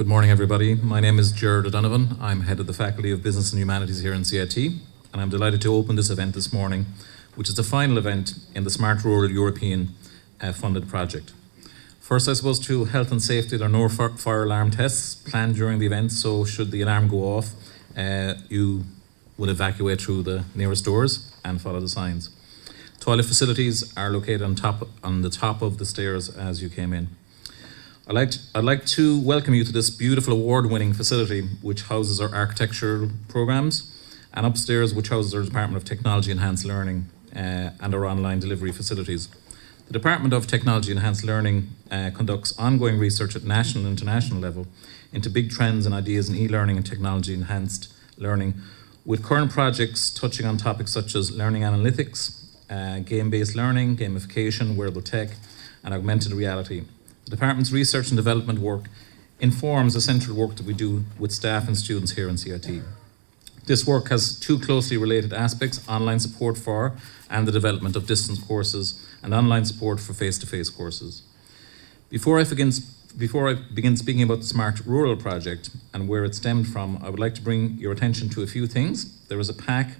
Good morning, everybody. My name is Gerard O'Donovan. I'm head of the Faculty of Business and Humanities here in CIT, and I'm delighted to open this event this morning, which is the final event in the Smart Rural European funded project. First, I suppose, to health and safety, there are no fire alarm tests planned during the event, so should the alarm go off, you will evacuate through the nearest doors and follow the signs. Toilet facilities are located on the top of the stairs as you came in. I'd like to welcome you to this beautiful award-winning facility which houses our architectural programs, and upstairs which houses our Department of Technology Enhanced Learning and our online delivery facilities. The Department of Technology Enhanced Learning conducts ongoing research at national and international level into big trends and ideas in e-learning and technology enhanced learning, with current projects touching on topics such as learning analytics, game-based learning, gamification, wearable tech, and augmented reality. The department's research and development work informs the central work that we do with staff and students here in CIT. This work has two closely related aspects: online support for and the development of distance courses, and online support for face-to-face courses. Before I begin speaking about the Smart Rural project and where it stemmed from, I would like to bring your attention to a few things. There is a pack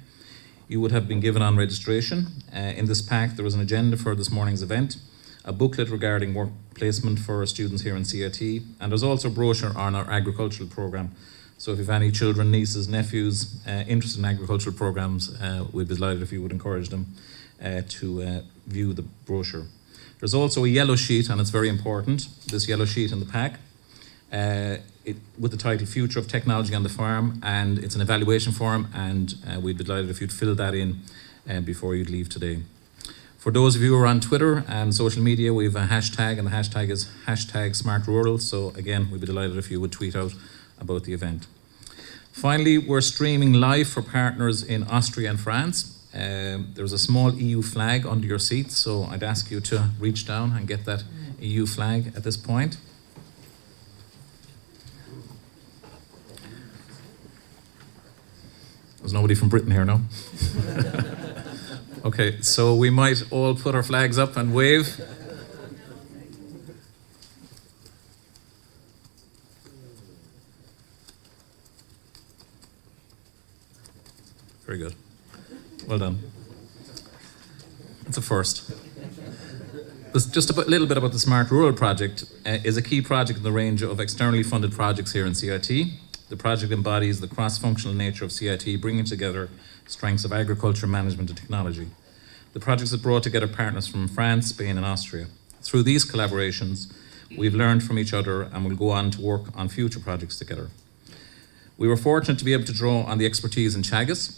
you would have been given on registration. In this pack there is an agenda for this morning's event, a booklet regarding work placement for our students here in CIT, and there's also a brochure on our agricultural programme. So if you have any children, nieces, nephews interested in agricultural programmes, we'd be delighted if you would encourage them to view the brochure. There's also a yellow sheet, and it's very important, this yellow sheet in the pack, with the title Future of Technology on the Farm, and it's an evaluation form, and we'd be delighted if you'd fill that in before you'd leave today. For those of you who are on Twitter and social media, we have a hashtag, and the hashtag is #SmartRural. So again, we'd be delighted if you would tweet out about the event. Finally, we're streaming live for partners in Austria and France. There's a small EU flag under your seats, so I'd ask you to reach down and get that EU flag at this point. There's nobody from Britain here, no? Okay, so we might all put our flags up and wave. Very good. Well done. It's a first. Just a little bit about the Smart Rural project. Is a key project in the range of externally funded projects here in CIT. The project embodies the cross-functional nature of CIT, bringing together strengths of agriculture, management and technology. The project has brought together partners from France, Spain and Austria. Through these collaborations, we've learned from each other and will go on to work on future projects together. We were fortunate to be able to draw on the expertise in Teagasc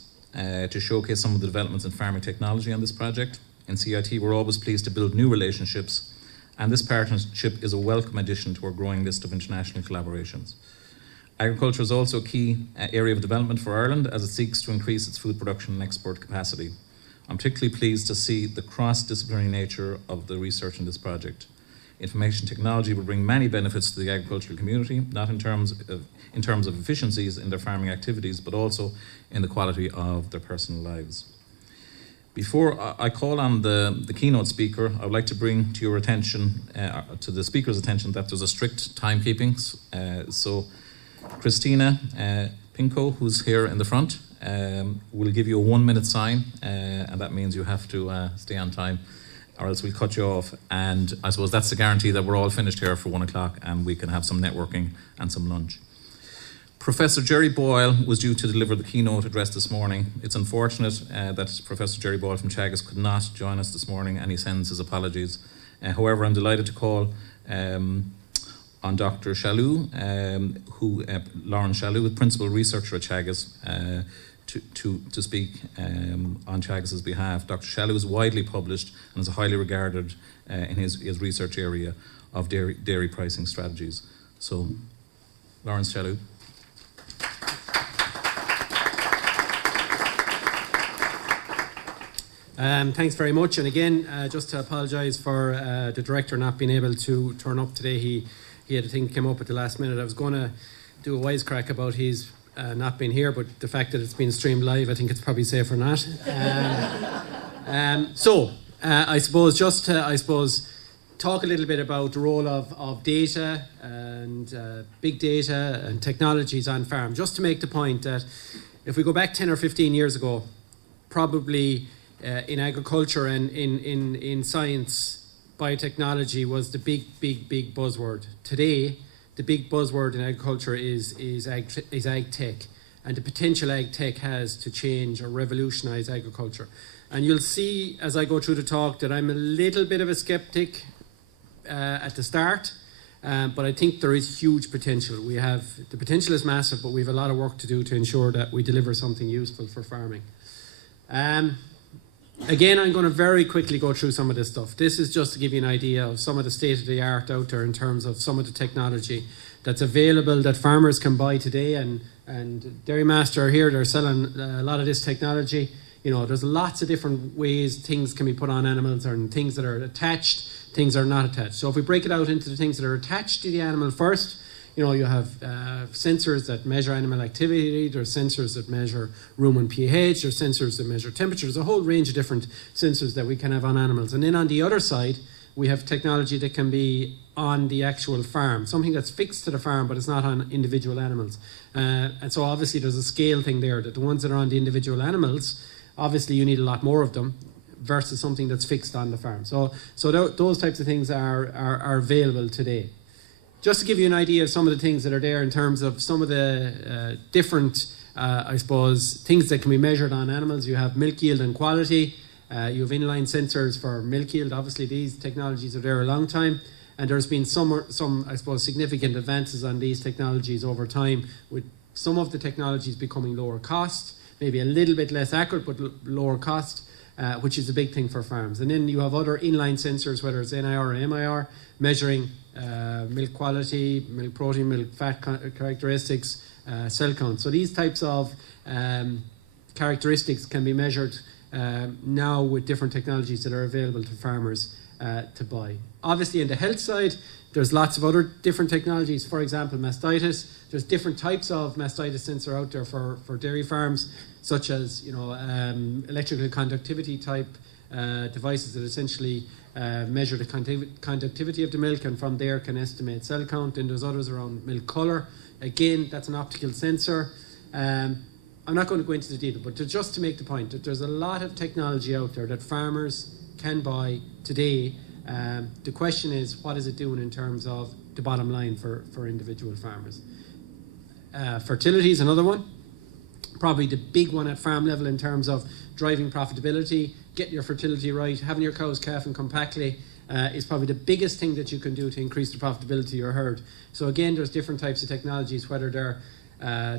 to showcase some of the developments in farming technology on this project. In CIT, we're always pleased to build new relationships, and this partnership is a welcome addition to our growing list of international collaborations. Agriculture is also a key area of development for Ireland as it seeks to increase its food production and export capacity. I'm particularly pleased to see the cross-disciplinary nature of the research in this project. Information technology will bring many benefits to the agricultural community, not in terms of efficiencies in their farming activities, but also in the quality of their personal lives. Before I call on the keynote speaker, I would like to bring to your attention, to the speaker's attention, that there's a strict timekeeping. So Christina Pinko, who's here in the front, will give you a 1-minute sign, and that means you have to stay on time, or else we'll cut you off. And I suppose that's the guarantee that we're all finished here for 1 o'clock and we can have some networking and some lunch. Professor Jerry Boyle was due to deliver the keynote address this morning. It's unfortunate that Professor Jerry Boyle from Teagasc could not join us this morning, and he sends his apologies. However, I'm delighted to call on Dr. Chaloux, Lauren Chaloux, Principal Researcher at Teagasc, to speak on Teagasc's behalf. Dr. Chaloux is widely published and is highly regarded in his research area of dairy pricing strategies. So, Lawrence Chaloux. Thanks very much, and again, just to apologise for the director not being able to turn up today. He had a thing come up at the last minute. I was going to do a wisecrack about his not being here, but the fact that it's been streamed live, I think it's probably safer not. I suppose talk a little bit about the role of data and big data and technologies on farm, just to make the point that if we go back 10 or 15 years ago, probably in agriculture and in science, biotechnology was the big buzzword. Today, the big buzzword in agriculture is ag tech, and the potential ag tech has to change or revolutionize agriculture. And you'll see as I go through the talk that I'm a little bit of a skeptic at the start, but I think there is huge potential. The potential is massive, but we have a lot of work to do to ensure that we deliver something useful for farming. Again, I'm going to very quickly go through some of this stuff. This is just to give you an idea of some of the state-of-the-art out there in terms of some of the technology that's available that farmers can buy today. And Dairy Master are here, they're selling a lot of this technology. You know, there's lots of different ways things can be put on animals, and things that are attached, things that are not attached. So if we break it out into the things that are attached to the animal first, you know, you have sensors that measure animal activity, there's sensors that measure rumen pH, there's sensors that measure temperature, there's a whole range of different sensors that we can have on animals. And then on the other side, we have technology that can be on the actual farm, something that's fixed to the farm, but it's not on individual animals. And so obviously there's a scale thing there, that the ones that are on the individual animals, obviously you need a lot more of them versus something that's fixed on the farm. So those types of things are available today. Just to give you an idea of some of the things that are there in terms of some of the different, I suppose, things that can be measured on animals. You have milk yield and quality. You have inline sensors for milk yield. Obviously, these technologies are there a long time. And there's been some, I suppose, significant advances on these technologies over time, with some of the technologies becoming lower cost, maybe a little bit less accurate, but lower cost, which is a big thing for farms. And then you have other inline sensors, whether it's NIR or MIR, measuring milk quality, milk protein, milk fat characteristics, cell count. So these types of characteristics can be measured now with different technologies that are available to farmers to buy. Obviously, in the health side, there's lots of other different technologies. For example, mastitis. There's different types of mastitis sensor out there for dairy farms, such as electrical conductivity type devices that essentially measure the conductivity of the milk, and from there can estimate cell count. And there's others around milk colour. Again, that's an optical sensor. I'm not going to go into the detail, but just to make the point that there's a lot of technology out there that farmers can buy today. The question is, what is it doing in terms of the bottom line for individual farmers? Fertility is another one. Probably the big one at farm level in terms of driving profitability, getting your fertility right, having your cows calving compactly is probably the biggest thing that you can do to increase the profitability of your herd. So again, there's different types of technologies, whether they're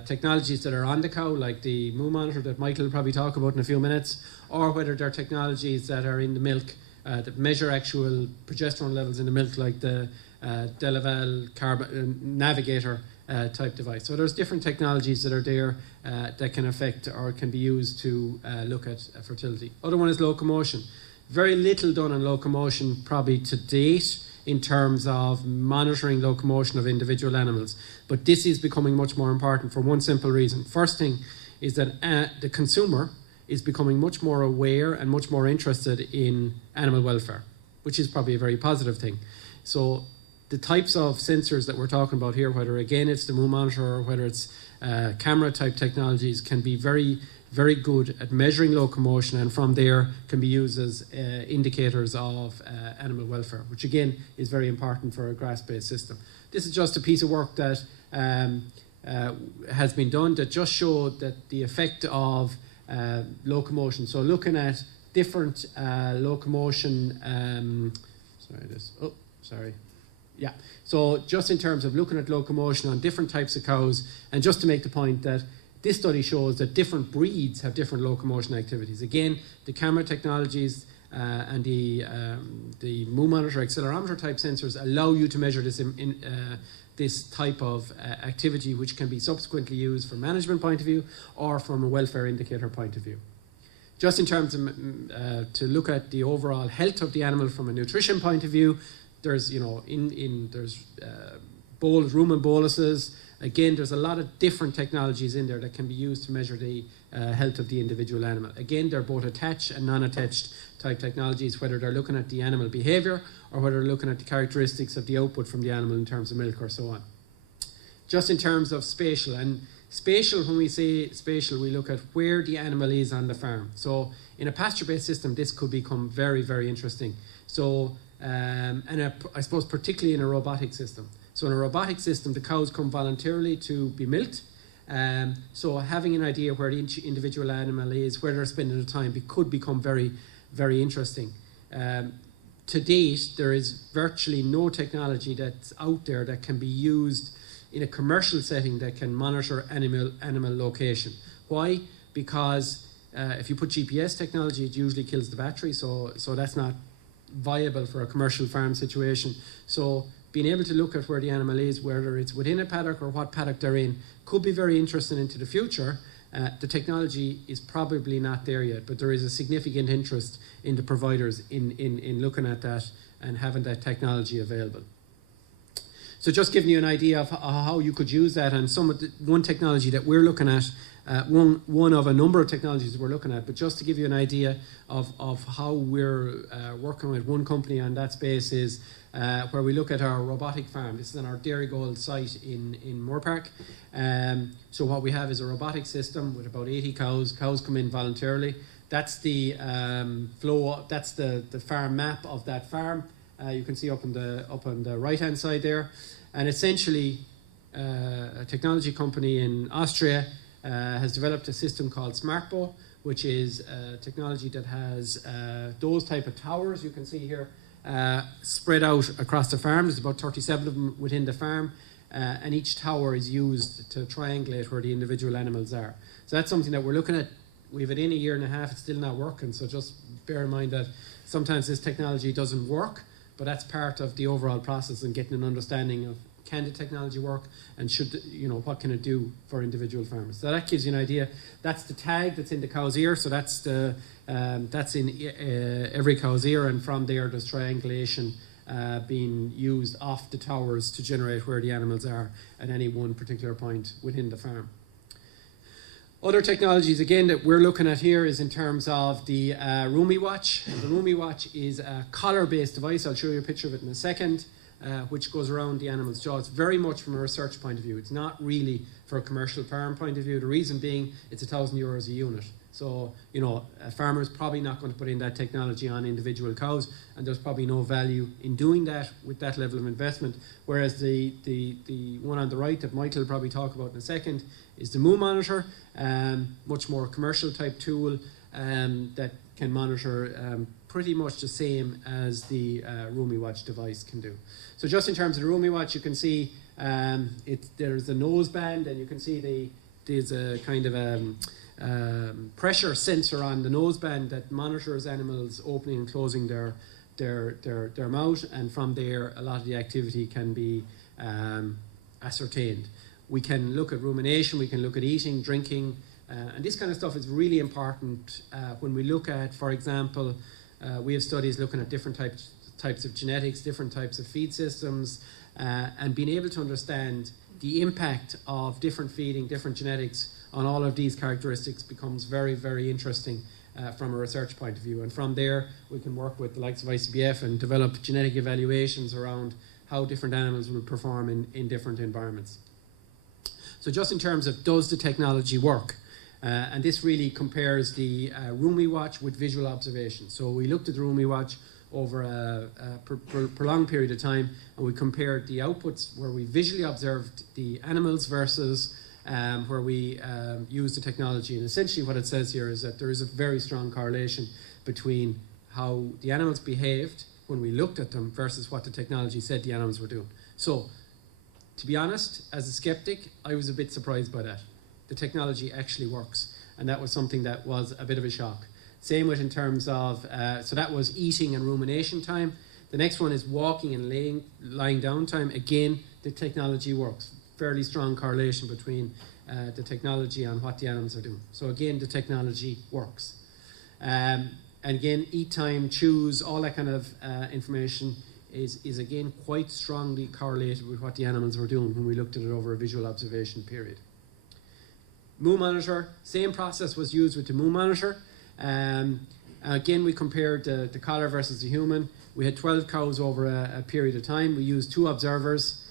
technologies that are on the cow, like the Moo Monitor that Michael will probably talk about in a few minutes, or whether they're technologies that are in the milk that measure actual progesterone levels in the milk, like the Delaval Navigator type device. So there's different technologies that are there that can affect or can be used to look at fertility. Other one is locomotion. Very little done on locomotion probably to date in terms of monitoring locomotion of individual animals. But this is becoming much more important for one simple reason. First thing is that the consumer is becoming much more aware and much more interested in animal welfare, which is probably a very positive thing. So the types of sensors that we're talking about here, whether again it's the Moo Monitor or whether it's camera type technologies, can be very, very good at measuring locomotion, and from there can be used as indicators of animal welfare, which again is very important for a grass-based system. This is just a piece of work that has been done that just showed that the effect of locomotion. So looking at different locomotion, so just in terms of looking at locomotion on different types of cows, and just to make the point that this study shows that different breeds have different locomotion activities. Again, the camera technologies and the Moo Monitor accelerometer type sensors allow you to measure this this type of activity, which can be subsequently used from a management point of view or from a welfare indicator point of view. Just in terms of to look at the overall health of the animal from a nutrition point of view, there's there's rumen boluses. Again, there's a lot of different technologies in there that can be used to measure the health of the individual animal. Again, they're both attached and non-attached type technologies, whether they're looking at the animal behavior or whether they're looking at the characteristics of the output from the animal in terms of milk or so on. Just in terms of spatial, and spatial, when we say spatial, we look at where the animal is on the farm. So in a pasture-based system, this could become very, very interesting. So, I suppose particularly in a robotic system. So in a robotic system, the cows come voluntarily to be milked. So having an idea where each individual animal is, where they're spending the time, it could become very, very interesting. To date, there is virtually no technology that's out there that can be used in a commercial setting that can monitor animal location. Why? Because if you put GPS technology, it usually kills the battery, so that's not viable for a commercial farm situation. So being able to look at where the animal is, whether it's within a paddock or what paddock they're in, could be very interesting into the future. The technology is probably not there yet, but there is a significant interest in the providers in looking at that and having that technology available. So just giving you an idea of how you could use that, and one technology that we're looking at, one of a number of technologies we're looking at, but just to give you an idea of how we're working with one company on that space is where we look at our robotic farm. This is on our Dairy Gold site in Moore Park. So what we have is a robotic system with about 80 cows. Cows come in voluntarily. That's the flow. That's the farm map of that farm. You can see up on the right hand side there, and essentially a technology company in Austria has developed a system called SmartBow, which is a technology that has those type of towers you can see here spread out across the farm. There's about 37 of them within the farm, and each tower is used to triangulate where the individual animals are. So that's something that we're looking at. We've it in a year and a half. It's still not working, so just bear in mind that sometimes this technology doesn't work, but that's part of the overall process and getting an understanding of can the technology work and what can it do for individual farmers. So that gives you an idea. That's the tag that's in the cow's ear. So that's in every cow's ear, and from there there's triangulation being used off the towers to generate where the animals are at any one particular point within the farm. Other technologies, again, that we're looking at here is in terms of the Rumi Watch. And the Rumi Watch is a collar-based device. I'll show you a picture of it in a second, which goes around the animal's jaw. It's very much from a research point of view. It's not really for a commercial farm point of view. The reason being, it's €1,000 a unit. So, a farmer's probably not going to put in that technology on individual cows, and there's probably no value in doing that with that level of investment. Whereas the one on the right that Michael will probably talk about in a second is the Moo Monitor, much more commercial type tool that can monitor pretty much the same as the Rumi Watch device can do. So just in terms of the Rumi Watch, you can see there's a nose band, and you can see there's a kind of pressure sensor on the noseband that monitors animals opening and closing their mouth, and from there a lot of the activity can be ascertained. We can look at rumination, we can look at eating, drinking, and this kind of stuff is really important when we look at, for example, we have studies looking at different types of genetics, different types of feed systems, and being able to understand the impact of different feeding, different genetics on all of these characteristics becomes very, very interesting from a research point of view. And from there, we can work with the likes of ICBF and develop genetic evaluations around how different animals will perform in different environments. So just in terms of does the technology work? And this really compares the Rumi Watch with visual observation. So we looked at the Rumi Watch over a prolonged period of time, and we compared the outputs where we visually observed the animals versus where we use the technology. And essentially what it says here is that there is a very strong correlation between how the animals behaved when we looked at them versus what the technology said the animals were doing. So, to be honest, as a skeptic, I was a bit surprised by that. The technology actually works, and that was something that was a bit of a shock. Same with in terms of, so that was eating and rumination time. The next one is walking and lying down time. Again, the technology works. Fairly strong correlation between the technology and what the animals are doing. So again, the technology works. And again, eat time, choose, all that kind of information is again quite strongly correlated with what the animals were doing when we looked at it over a visual observation period. Moo Monitor, same process was used with the Moo Monitor. Again, we compared the collar versus the human. We had 12 cows over a period of time. We used 2 observers,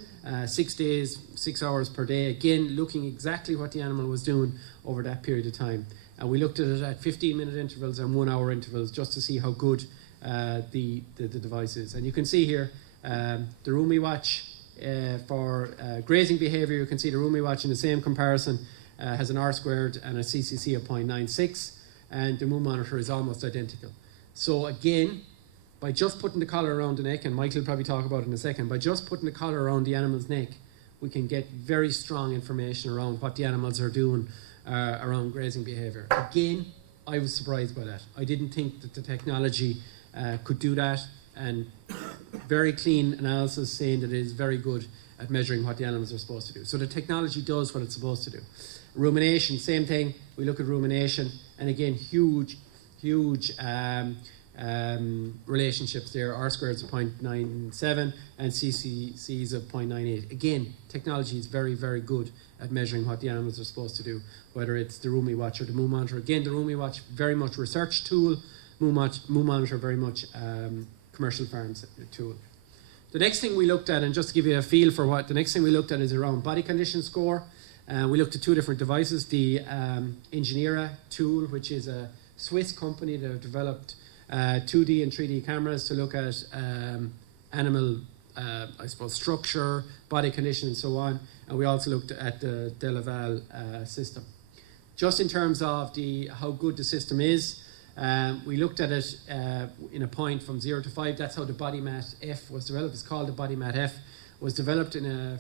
6 days, 6 hours per day, again looking exactly what the animal was doing over that period of time. And we looked at it at 15-minute intervals and 1-hour intervals just to see how good the device is. And you can see here the Rumi watch for grazing behaviour. You can see the Rumi watch in the same comparison has an R squared and a CCC of 0.96, and the Moo Monitor is almost identical. So again, by just putting the collar around the neck, and Michael will probably talk about it in a second, by just putting the collar around the animal's neck, we can get very strong information around what the animals are doing around grazing behaviour. Again, I was surprised by that. I didn't think that the technology could do that, and very clean analysis saying that it is very good at measuring what the animals are supposed to do. So the technology does what it's supposed to do. Rumination, same thing. We look at rumination, and again, huge relationships there. R squareds of 0.97 and CCCs of 0.98. Again, technology is very, very good at measuring what the animals are supposed to do, whether it's the Rumi watch or the Moo Monitor. Again, the Rumi watch, very much research tool. Moo Monitor, very much commercial farms tool. The next thing we looked at, and just to give you a feel for what, the next thing we looked at is around body condition score. We looked at 2 different devices. The Ingeniera tool, which is a Swiss company that have developed 2D and 3D cameras to look at animal, I suppose, structure, body condition, and so on. And we also looked at the De Laval system. Just in terms of how good the system is, we looked at it in a point from 0 to 5. That's how the BodyMat F was developed. It's called the BodyMat F. Was developed in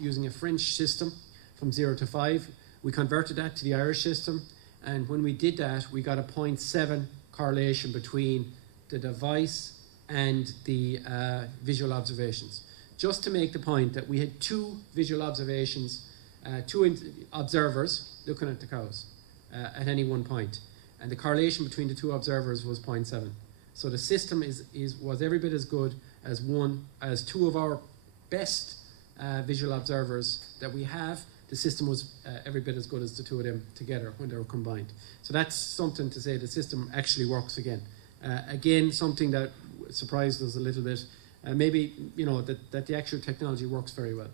using a French system from 0 to 5. We converted that to the Irish system, and when we did that, we got a 0.7 correlation between the device and the visual observations. Just to make the point that we had 2 visual observations, 2 observers looking at the cows at any one point. And the correlation between the 2 observers was 0.7. So the system was every bit as good as 2 of our best visual observers that we have. The system was every bit as good as the 2 of them together when they were combined. So that's something to say the system actually works again. Again, something that surprised us a little bit. Maybe, that the actual technology works very well.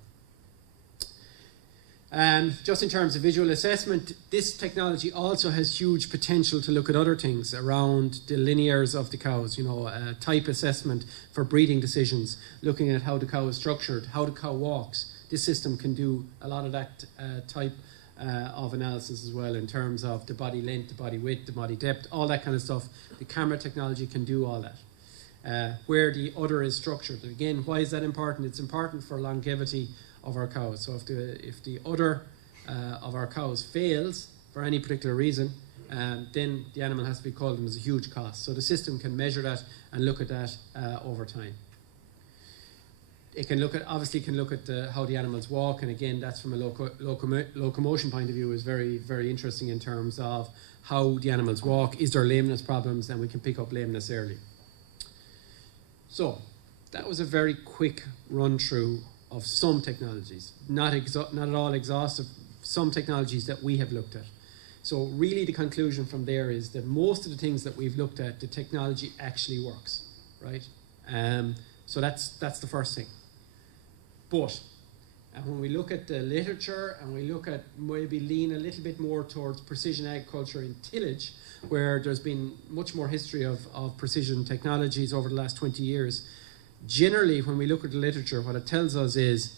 Just in terms of visual assessment, this technology also has huge potential to look at other things around the linears of the cows, type assessment for breeding decisions, looking at how the cow is structured, how the cow walks. This system can do a lot of that type of analysis as well in terms of the body length, the body width, the body depth, all that kind of stuff. The camera technology can do all that. Where the udder is structured. Again, why is that important? It's important for longevity of our cows. So if the udder of our cows fails for any particular reason, then the animal has to be called, and there's a huge cost. So the system can measure that and look at that over time. It can look at how the animals walk, and again, that's from a locomotion point of view is very, very interesting in terms of how the animals walk. Is there lameness problems? And we can pick up lameness early. So that was a very quick run through of some technologies, not at all exhaustive, some technologies that we have looked at. So really the conclusion from there is that most of the things that we've looked at, the technology actually works, right? So that's the first thing. But when we look at the literature and we look at maybe lean a little bit more towards precision agriculture in tillage, where there's been much more history of precision technologies over the last 20 years, generally when we look at the literature, what it tells us is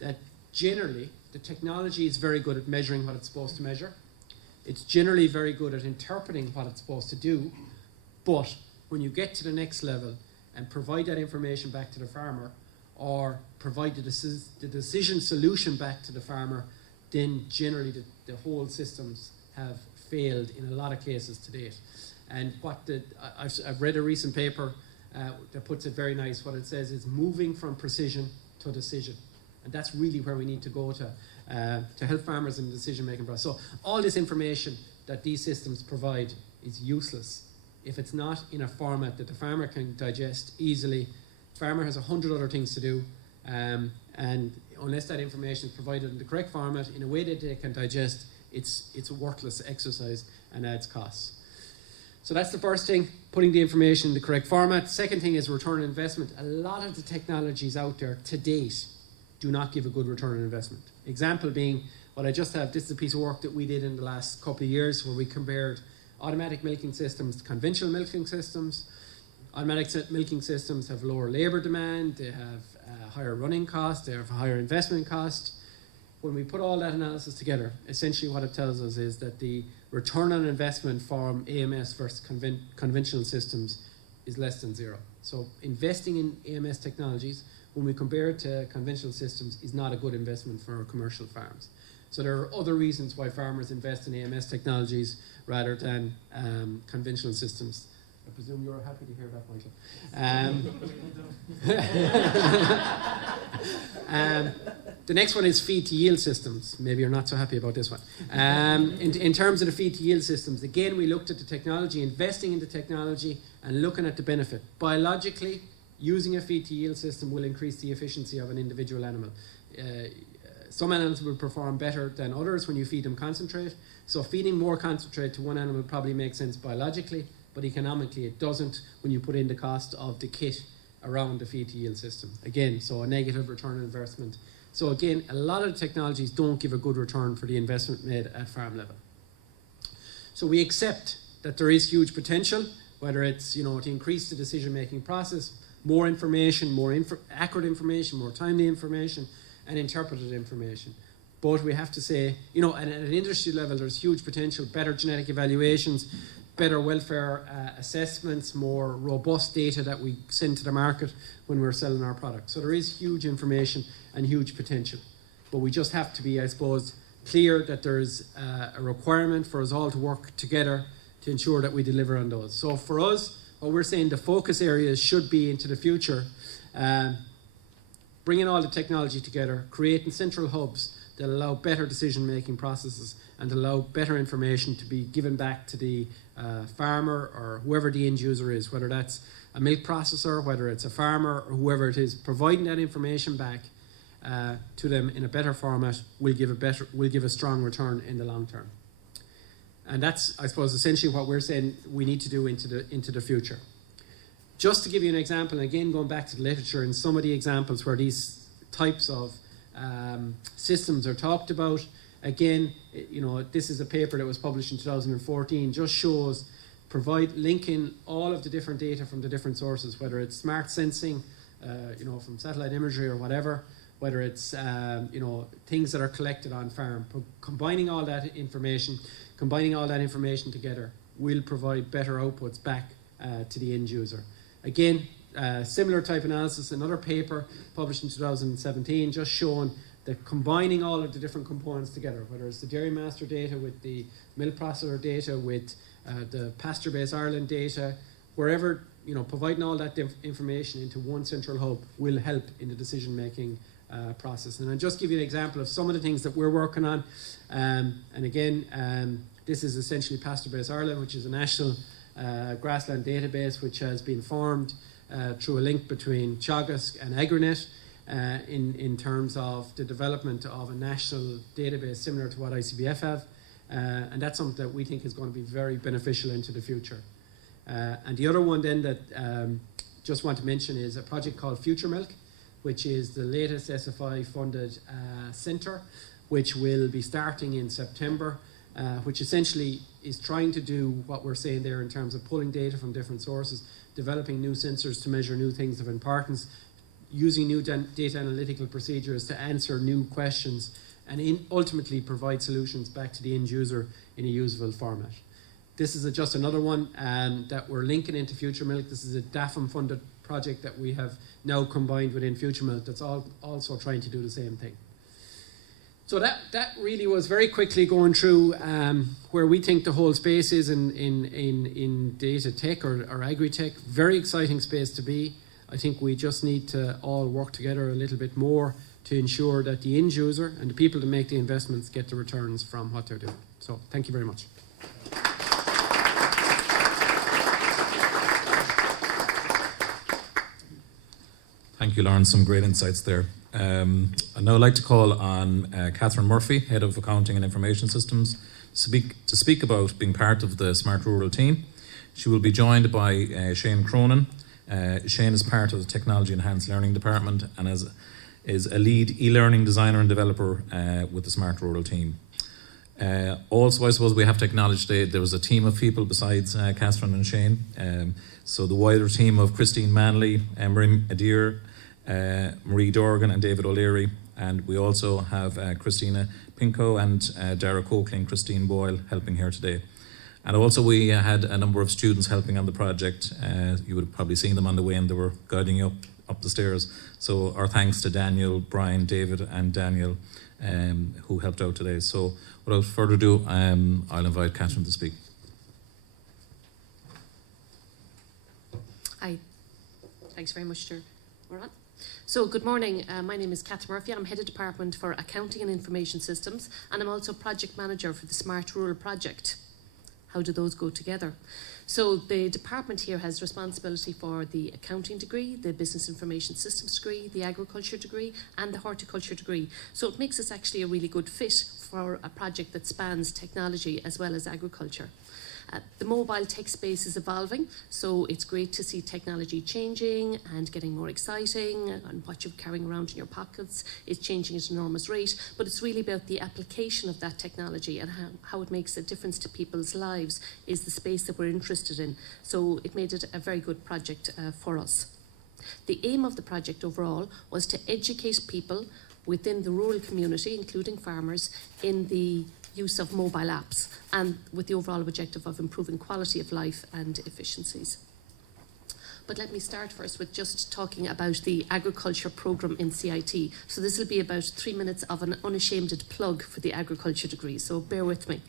that generally the technology is very good at measuring what it's supposed to measure. It's generally very good at interpreting what it's supposed to do, but when you get to the next level and provide that information back to the farmer, or provide the decision solution back to the farmer, then generally the whole systems have failed in a lot of cases to date. And I've read a recent paper that puts it very nice. What it says is moving from precision to decision. And that's really where we need to go to help farmers in the decision-making process. So all this information that these systems provide is useless if it's not in a format that the farmer can digest easily Farmer has 100 other things to do, and unless that information is provided in the correct format in a way that they can digest, it's a worthless exercise and adds costs. So that's the first thing, putting the information in the correct format. Second thing is return on investment. A lot of the technologies out there to date do not give a good return on investment. Example being what I just have. This is a piece of work that we did in the last couple of years where we compared automatic milking systems to conventional milking systems. Automatic milking systems have lower labour demand, they have higher running costs, they have higher investment costs. When we put all that analysis together, essentially what it tells us is that the return on investment from AMS versus conventional systems is less than zero. So investing in AMS technologies, when we compare it to conventional systems, is not a good investment for commercial farms. So there are other reasons why farmers invest in AMS technologies rather than conventional systems. I presume you're happy to hear that, Michael. The next one is feed to yield systems. Maybe you're not so happy about this one. In terms of the feed to yield systems, again, we looked at the technology, investing in the technology and looking at the benefit. Biologically, using a feed to yield system will increase the efficiency of an individual animal. Some animals will perform better than others when you feed them concentrate. So feeding more concentrate to one animal probably makes sense biologically, but economically it doesn't when you put in the cost of the kit around the feed to yield system. Again, so a negative return on investment. So again, a lot of the technologies don't give a good return for the investment made at farm level. So we accept that there is huge potential, whether it's to increase the decision-making process, more information, more accurate information, more timely information, and interpreted information. But we have to say, at an industry level, there's huge potential, better genetic evaluations, better welfare assessments, more robust data that we send to the market when we're selling our product. So there is huge information and huge potential. But we just have to be, I suppose, clear that there's a requirement for us all to work together to ensure that we deliver on those. So for us, what we're saying the focus areas should be into the future, bringing all the technology together, creating central hubs that allow better decision-making processes and allow better information to be given back to the farmer or whoever the end user is, whether that's a milk processor, whether it's a farmer, or whoever it is, providing that information back to them in a better format will give a strong return in the long term. And that's, I suppose, essentially what we're saying we need to do into the future. Just to give you an example, and again going back to the literature and some of the examples where these types of systems are talked about. Again, this is a paper that was published in 2014, just shows linking all of the different data from the different sources, whether it's smart sensing, from satellite imagery or whatever, whether it's things that are collected on farm. Combining all that information together will provide better outputs back to the end user. Again, similar type analysis, another paper published in 2017, just showing that combining all of the different components together, whether it's the dairy master data with the milk processor data, with the pasture-based Ireland data, wherever, providing all that information into one central hub will help in the decision-making process. And I'll just give you an example of some of the things that we're working on. And again, this is essentially pasture-based Ireland, which is a national grassland database which has been formed through a link between Teagasc and Agrinet in terms of the development of a national database similar to what ICBF have. And that's something that we think is going to be very beneficial into the future. And the other one then that just want to mention is a project called Future Milk, which is the latest SFI funded centre, which will be starting in September, which essentially is trying to do what we're saying there in terms of pulling data from different sources, developing new sensors to measure new things of importance, using new data analytical procedures to answer new questions, and ultimately provide solutions back to the end user in a usable format. This is just another one that we're linking into Future Milk. This is a DAFM funded project that we have now combined within Future Milk that's also trying to do the same thing. So that really was very quickly going through where we think the whole space is in data tech or agri-tech. Very exciting space to be. I think we just need to all work together a little bit more to ensure that the end user and the people that make the investments get the returns from what they're doing. So thank you very much. Thank you, Lauren. Some great insights there. I'd now like to call on Katherine Murphy, Head of Accounting and Information Systems, to speak about being part of the Smart Rural team. She will be joined by Shane Cronin. Shane is part of the Technology Enhanced Learning Department and is a lead e-learning designer and developer with the Smart Rural team. Also, I suppose we have to acknowledge there was a team of people besides Katherine and Shane. So the wider team of Christine Manley, Emery Adair, Marie Dorgan and David O'Leary, and we also have Christina Pinko and Dara Coakley and Christine Boyle helping here today. And also we had a number of students helping on the project. You would have probably seen them on the way and they were guiding you up the stairs. So our thanks to Daniel, Brian, David and Daniel who helped out today. So without further ado, I'll invite Katherine to speak. Hi, thanks very much, Stuart. We're on. So good morning, my name is Katherine Murphy and I'm Head of Department for Accounting and Information Systems, and I'm also Project Manager for the Smart Rural Project. How do those go together? So the department here has responsibility for the accounting degree, the business information systems degree, the agriculture degree and the horticulture degree. So it makes us actually a really good fit for a project that spans technology as well as agriculture. The mobile tech space is evolving, so it's great to see technology changing and getting more exciting, and what you're carrying around in your pockets is changing at an enormous rate, but it's really about the application of that technology and how it makes a difference to people's lives is the space that we're interested in. So it made it a very good project for us. The aim of the project overall was to educate people within the rural community, including farmers, in the use of mobile apps, and with the overall objective of improving quality of life and efficiencies. But let me start first with just talking about the agriculture programme in CIT. So this will be about 3 minutes of an unashamed plug for the agriculture degree, so bear with me.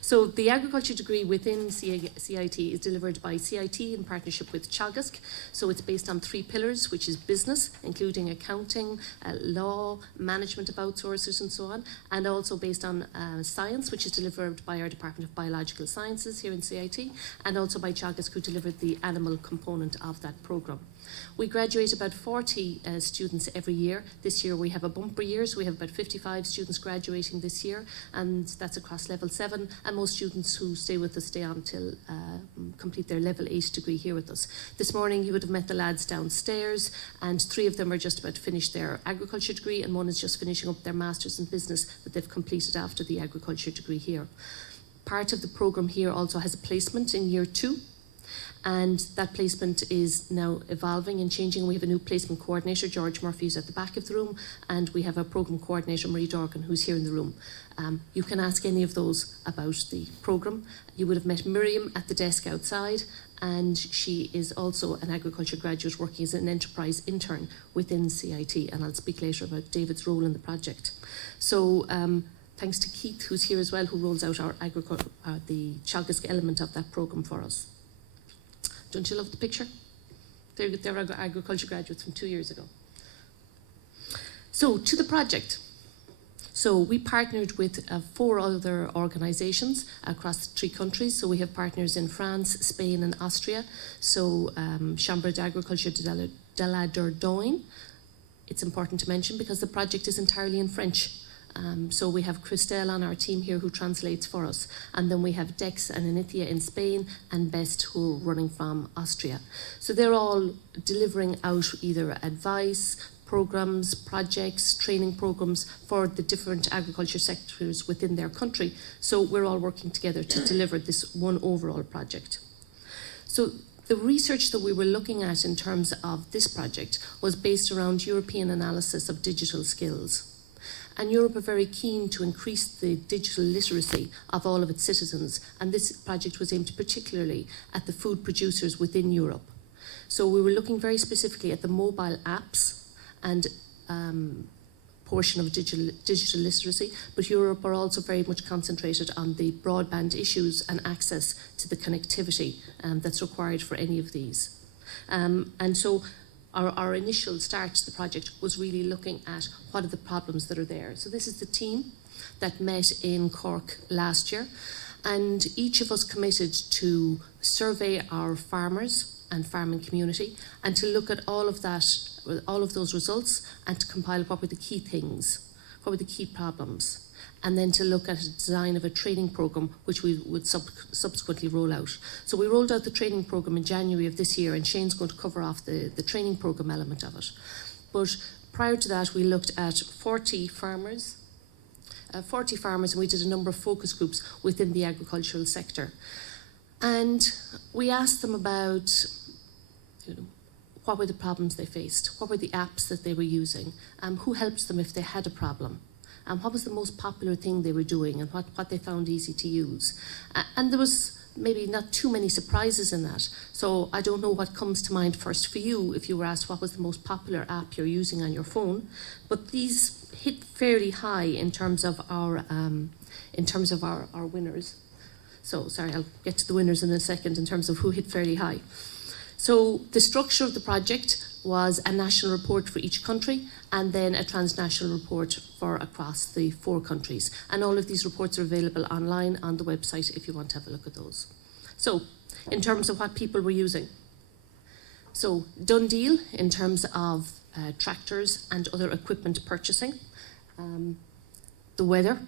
So the agriculture degree within CIT is delivered by CIT in partnership with Teagasc. So it's based on 3 pillars, which is business, including accounting, law, management of outsourcers and so on, and also based on science, which is delivered by our Department of Biological Sciences here in CIT, and also by Teagasc, who delivered the animal component of that programme. We graduate about 40 students every year. This year we have a bumper year, so we have about 55 students graduating this year, and that's across level 7, and most students who stay with us stay on till complete their level 8 degree here with us. This morning you would have met the lads downstairs, and 3 of them are just about to finish their agriculture degree, and 1 is just finishing up their Masters in Business that they've completed after the agriculture degree here. Part of the programme here also has a placement in year 2, and that placement is now evolving and changing. We have a new placement coordinator, George Murphy, who's at the back of the room, and we have a programme coordinator, Marie Dorgan, who's here in the room. You can ask any of those about the programme. You would have met Miriam at the desk outside, and she is also an agriculture graduate working as an enterprise intern within CIT, and I'll speak later about David's role in the project. So thanks to Keith, who's here as well, who rolls out our the Teagasc element of that programme for us. Don't you love the picture? They're agriculture graduates from 2 years ago. So, to the project. So, we partnered with 4 other organisations across 3 countries. So, we have partners in France, Spain and Austria. So, Chambre d'Agriculture de la Dordogne. It's important to mention because the project is entirely in French. So we have Christelle on our team here who translates for us, and then we have Dex and Anithia in Spain and Best who are running from Austria. So they're all delivering out either advice, programs, projects, training programs for the different agriculture sectors within their country. So we're all working together to deliver this one overall project. So the research that we were looking at in terms of this project was based around European analysis of digital skills. And Europe are very keen to increase the digital literacy of all of its citizens, and this project was aimed particularly at the food producers within Europe. So we were looking very specifically at the mobile apps and portion of digital literacy, but Europe are also very much concentrated on the broadband issues and access to the connectivity that's required for any of these. And so our initial start to the project was really looking at what are the problems that are there. So this is the team that met in Cork last year, and each of us committed to survey our farmers and farming community and to look at all of that all of those results and to compile what were the key things, what were the key problems, and then to look at a design of a training program which we would subsequently roll out. So we rolled out the training program in January of this year, and Shane's going to cover off the training program element of it. But prior to that, we looked at 40 farmers, and we did a number of focus groups within the agricultural sector. And we asked them about, what were the problems they faced? What were the apps that they were using? Who helped them if they had a problem? What was the most popular thing they were doing, and what they found easy to use? And there was maybe not too many surprises in that. So I don't know what comes to mind first for you if you were asked what was the most popular app you're using on your phone. But these hit fairly high in terms of our winners. So sorry, I'll get to the winners in a second in terms of who hit fairly high. So the structure of the project was a national report for each country and then a transnational report for across the 4 countries. And all of these reports are available online on the website if you want to have a look at those. So in terms of what people were using. So done deal in terms of tractors and other equipment purchasing. The weather,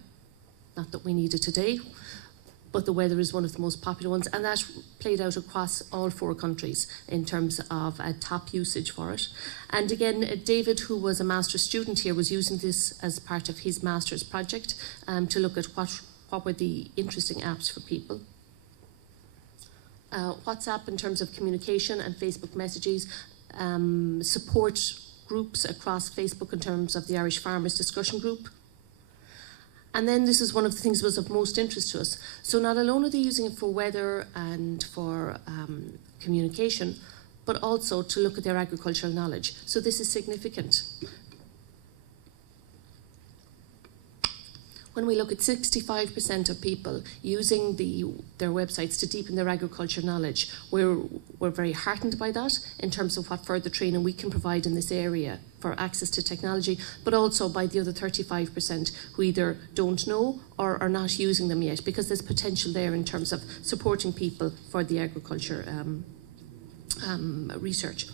not that we need it today, but the weather is one of the most popular ones, and that played out across all 4 countries in terms of top usage for it. And again, David, who was a master's student here, was using this as part of his master's project to look at what were the interesting apps for people. WhatsApp in terms of communication and Facebook messages, support groups across Facebook in terms of the Irish Farmers Discussion Group. And then this is one of the things that was of most interest to us. So not alone are they using it for weather and for communication, but also to look at their agricultural knowledge. So this is significant. When we look at 65% of people using their websites to deepen their agriculture knowledge, we're very heartened by that in terms of what further training we can provide in this area for access to technology, but also by the other 35% who either don't know or are not using them yet, because there's potential there in terms of supporting people for the agriculture research.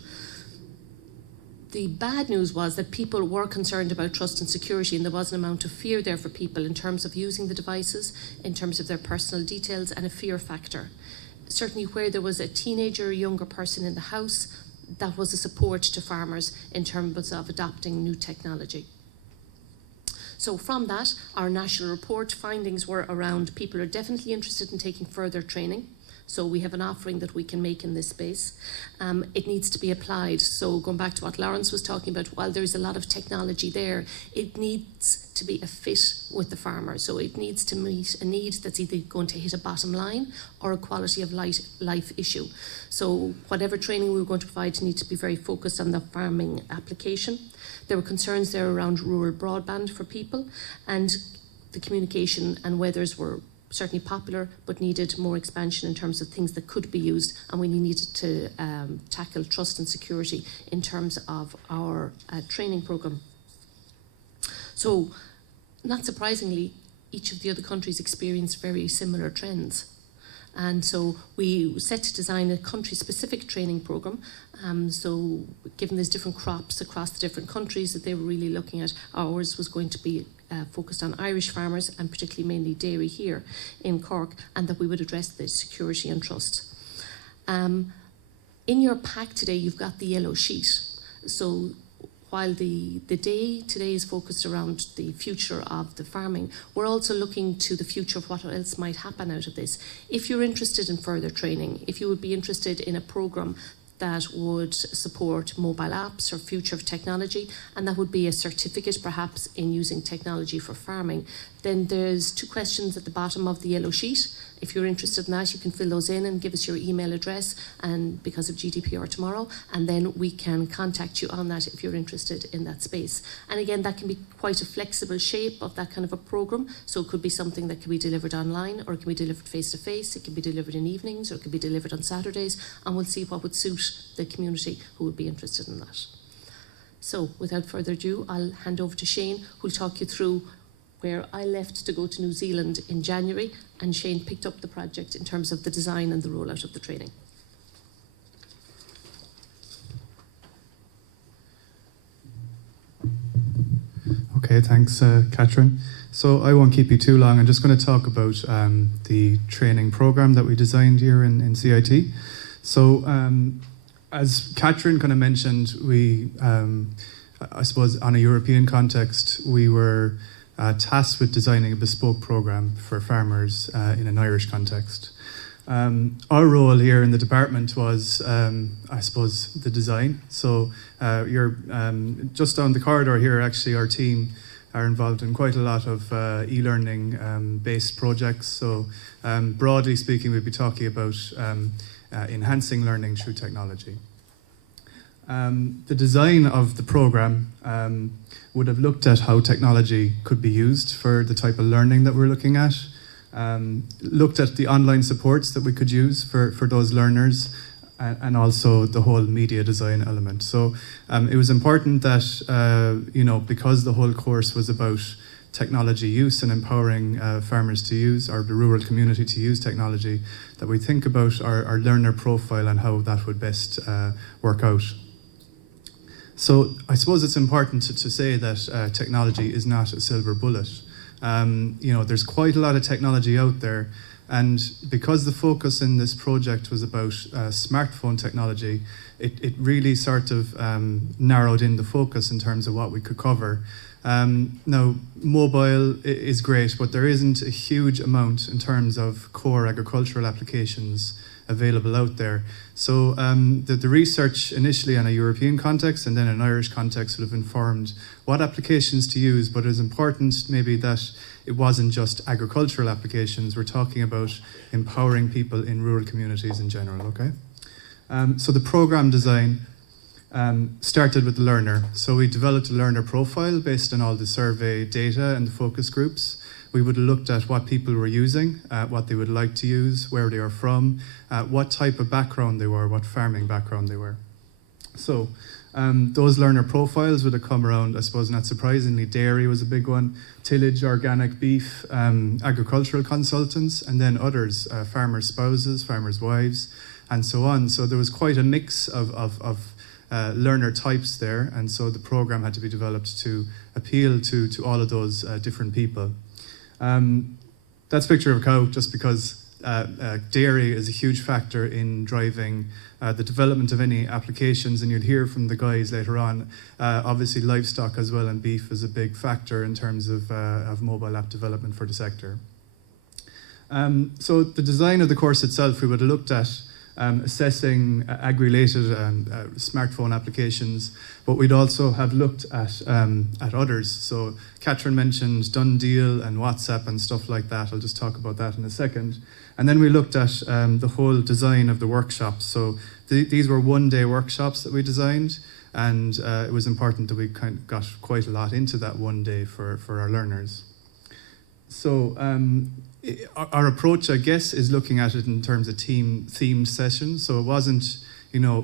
The bad news was that people were concerned about trust and security, and there was an amount of fear there for people in terms of using the devices, in terms of their personal details, and a fear factor. Certainly where there was a teenager or younger person in the house, that was a support to farmers in terms of adopting new technology. So from that, our national report findings were around people are definitely interested in taking further training. So we have an offering that we can make in this space. It needs to be applied. So going back to what Lawrence was talking about, while there's a lot of technology there, it needs to be a fit with the farmer. So it needs to meet a need that's either going to hit a bottom line or a quality of life issue. So whatever training we were going to provide needs to be very focused on the farming application. There were concerns there around rural broadband for people, and the communication and weathers were certainly popular, but needed more expansion in terms of things that could be used, and we needed to tackle trust and security in terms of our training program. So, not surprisingly, each of the other countries experienced very similar trends. And so we set to design a country-specific training program. So given there's different crops across the different countries that they were really looking at, ours was going to be focused on Irish farmers, and particularly mainly dairy here in Cork, and that we would address the security and trust. In your pack today, you've got the yellow sheet. So while the day today is focused around the future of the farming, we're also looking to the future of what else might happen out of this. If you're interested in further training, if you would be interested in a program that would support mobile apps or future of technology, and that would be a certificate perhaps in using technology for farming, then there's 2 questions at the bottom of the yellow sheet. If you're interested in that, you can fill those in and give us your email address, and because of GDPR tomorrow, and then we can contact you on that if you're interested in that space. And again, that can be quite a flexible shape of that kind of a program. So it could be something that can be delivered online, or it can be delivered face-to-face, it can be delivered in evenings, or it can be delivered on Saturdays, and we'll see what would suit the community who would be interested in that. So without further ado, I'll hand over to Shane, who'll talk you through where I left to go to New Zealand in January, and Shane picked up the project in terms of the design and the rollout of the training. Okay, thanks, Katherine. So I won't keep you too long. I'm just going to talk about the training program that we designed here in CIT. So as Katherine kind of mentioned, we, I suppose on a European context, we were tasked with designing a bespoke program for farmers in an Irish context. Our role here in the department was, I suppose, the design. So you're just down the corridor here, actually, our team are involved in quite a lot of e-learning based projects. So broadly speaking, we'd be talking about enhancing learning through technology. The design of the program would have looked at how technology could be used for the type of learning that we're looking at, looked at the online supports that we could use for those learners, and also the whole media design element. So it was important that, because the whole course was about technology use and empowering farmers to use, or the rural community to use technology, that we think about our learner profile and how that would best work out. So I suppose it's important to say that technology is not a silver bullet. There's quite a lot of technology out there, and because the focus in this project was about smartphone technology, it really sort of narrowed in the focus in terms of what we could cover. Now, mobile is great, but there isn't a huge amount in terms of core agricultural applications available out there. So the research initially on a European context and then an Irish context would have informed what applications to use, but it was important maybe that it wasn't just agricultural applications. We're talking about empowering people in rural communities in general, okay? So the program design started with the learner. So we developed a learner profile based on all the survey data and the focus groups. We would have looked at what people were using, what they would like to use, where they are from, what type of background they were, what farming background they were. So those learner profiles would have come around, I suppose not surprisingly, dairy was a big one, tillage, organic beef, agricultural consultants, and then others, farmers' spouses, farmers' wives, and so on. So there was quite a mix of learner types there, and so the program had to be developed to appeal to all of those different people. That's a picture of a cow just because dairy is a huge factor in driving the development of any applications, and you'll hear from the guys later on. Obviously livestock as well, and beef is a big factor in terms of mobile app development for the sector. So the design of the course itself, we would have looked at assessing ag-related smartphone applications, but we'd also have looked at others. So Katherine mentioned Done Deal and WhatsApp and stuff like that. I'll just talk about that in a second. And then we looked at the whole design of the workshops. So these were one-day workshops that we designed, and it was important that we kind of got quite a lot into that one day for our learners. So our approach, I guess, is looking at it in terms of themed sessions. So it wasn't,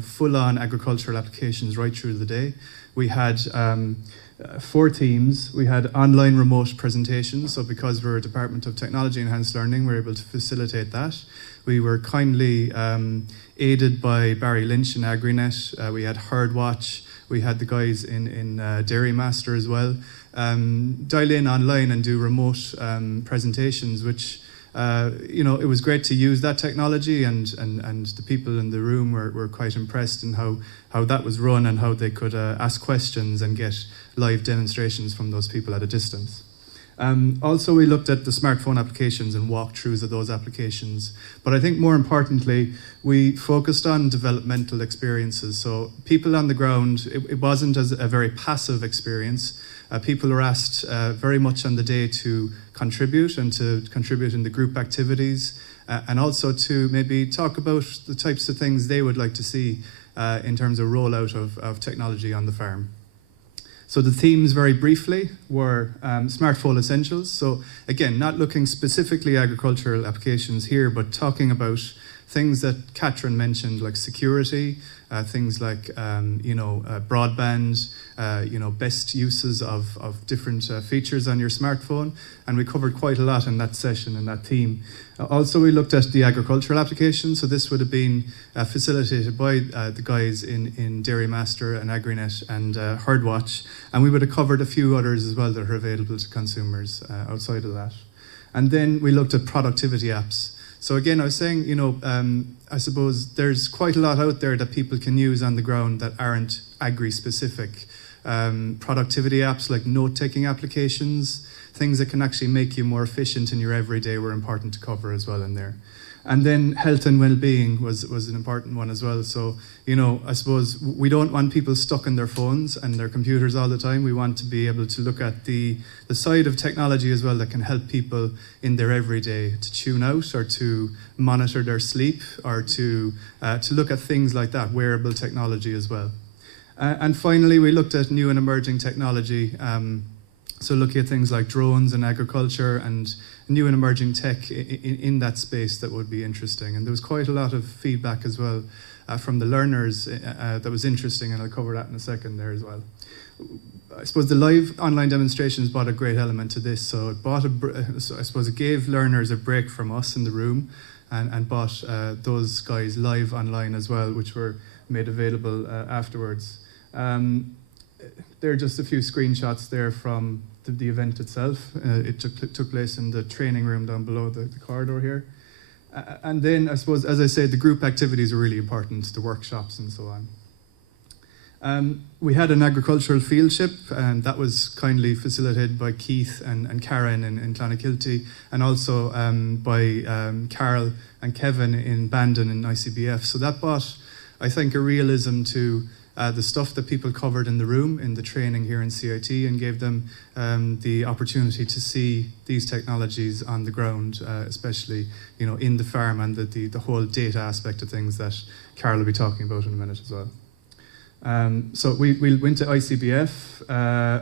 full-on agricultural applications right through the day. We had 4 themes. We had online remote presentations. So because we're a Department of Technology Enhanced Learning, we're able to facilitate that. We were kindly aided by Barry Lynch in AgriNet. We had HerdWatch. We had the guys in Dairy Master as well. Dial in online and do remote presentations, which, it was great to use that technology, and the people in the room were quite impressed in how that was run and how they could ask questions and get live demonstrations from those people at a distance. Also, we looked at the smartphone applications and walkthroughs of those applications. But I think more importantly, we focused on developmental experiences. So people on the ground, it wasn't as a very passive experience. People were asked very much on the day to contribute and to contribute in the group activities, and also to maybe talk about the types of things they would like to see in terms of rollout of technology on the farm. So the themes, very briefly, were smartphone essentials. So again, not looking specifically agricultural applications here, but talking about things that Katherine mentioned, like security, things like broadband, best uses of different features on your smartphone, and we covered quite a lot in that session and that theme. Also, we looked at the agricultural application, so this would have been facilitated by the guys in Dairy Master and AgriNet and HerdWatch, and we would have covered a few others as well that are available to consumers outside of that. And then we looked at productivity apps. So again, I was saying, I suppose there's quite a lot out there that people can use on the ground that aren't agri-specific. Productivity apps like note-taking applications, things that can actually make you more efficient in your everyday were important to cover as well in there. And then health and well-being was an important one as well. So, I suppose we don't want people stuck on their phones and their computers all the time. We want to be able to look at the side of technology as well that can help people in their everyday to tune out or to monitor their sleep or to look at things like that, wearable technology as well. And finally, we looked at new and emerging technology. So looking at things like drones and agriculture and new and emerging tech in that space that would be interesting. And there was quite a lot of feedback as well from the learners that was interesting, and I'll cover that in a second there as well. I suppose the live online demonstrations brought a great element to this. So it gave learners a break from us in the room and brought those guys live online as well, which were made available afterwards. There are just a few screenshots there from the event itself. It took place in the training room down below the corridor here. And then, I suppose, as I said, the group activities are really important, the workshops and so on. We had an agricultural field trip, and that was kindly facilitated by Keith and Karen in Clonakilty, and also by Carol and Kevin in Bandon in ICBF. So that brought, I think, a realism to the stuff that people covered in the room, in the training here in CIT, and gave them the opportunity to see these technologies on the ground, especially in the farm, and the whole data aspect of things that Carol will be talking about in a minute as well. So we went to ICBF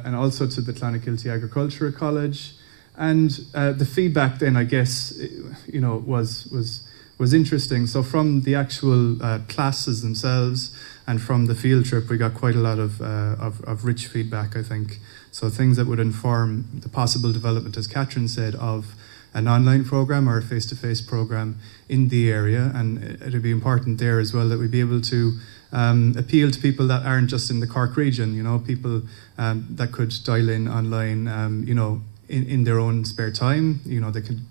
and also to the Clonakilty Agricultural College, and the feedback then, I guess, was interesting. So from the actual classes themselves and from the field trip, we got quite a lot of rich feedback, I think. So things that would inform the possible development, as Katherine said, of an online program or a face-to-face program in the area. And it'd be important there as well that we be able to appeal to people that aren't just in the Cork region, people that could dial in online, in their own spare time. They could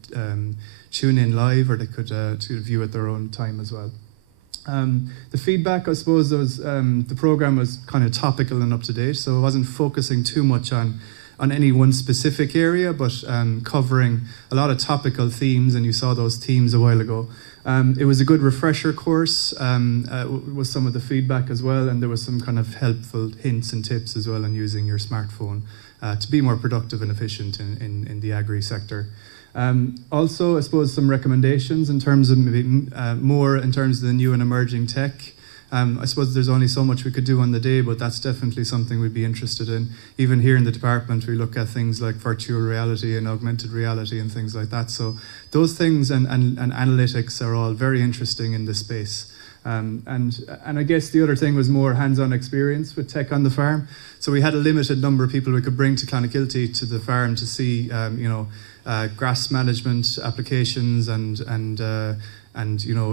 tune in live, or they could view at their own time as well. The feedback, I suppose, was the program was kind of topical and up to date, so it wasn't focusing too much on any one specific area, but covering a lot of topical themes, and you saw those themes a while ago. It was a good refresher course, was some of the feedback as well, and there was some kind of helpful hints and tips as well on using your smartphone to be more productive and efficient in the agri sector. Also, I suppose some recommendations in terms of maybe more in terms of the new and emerging tech. I suppose there's only so much we could do on the day, but that's definitely something we'd be interested in. Even here in the department, we look at things like virtual reality and augmented reality and things like that. So those things and analytics are all very interesting in this space. And I guess the other thing was more hands-on experience with tech on the farm. So we had a limited number of people we could bring to Clonakilty to the farm to see, grass management applications and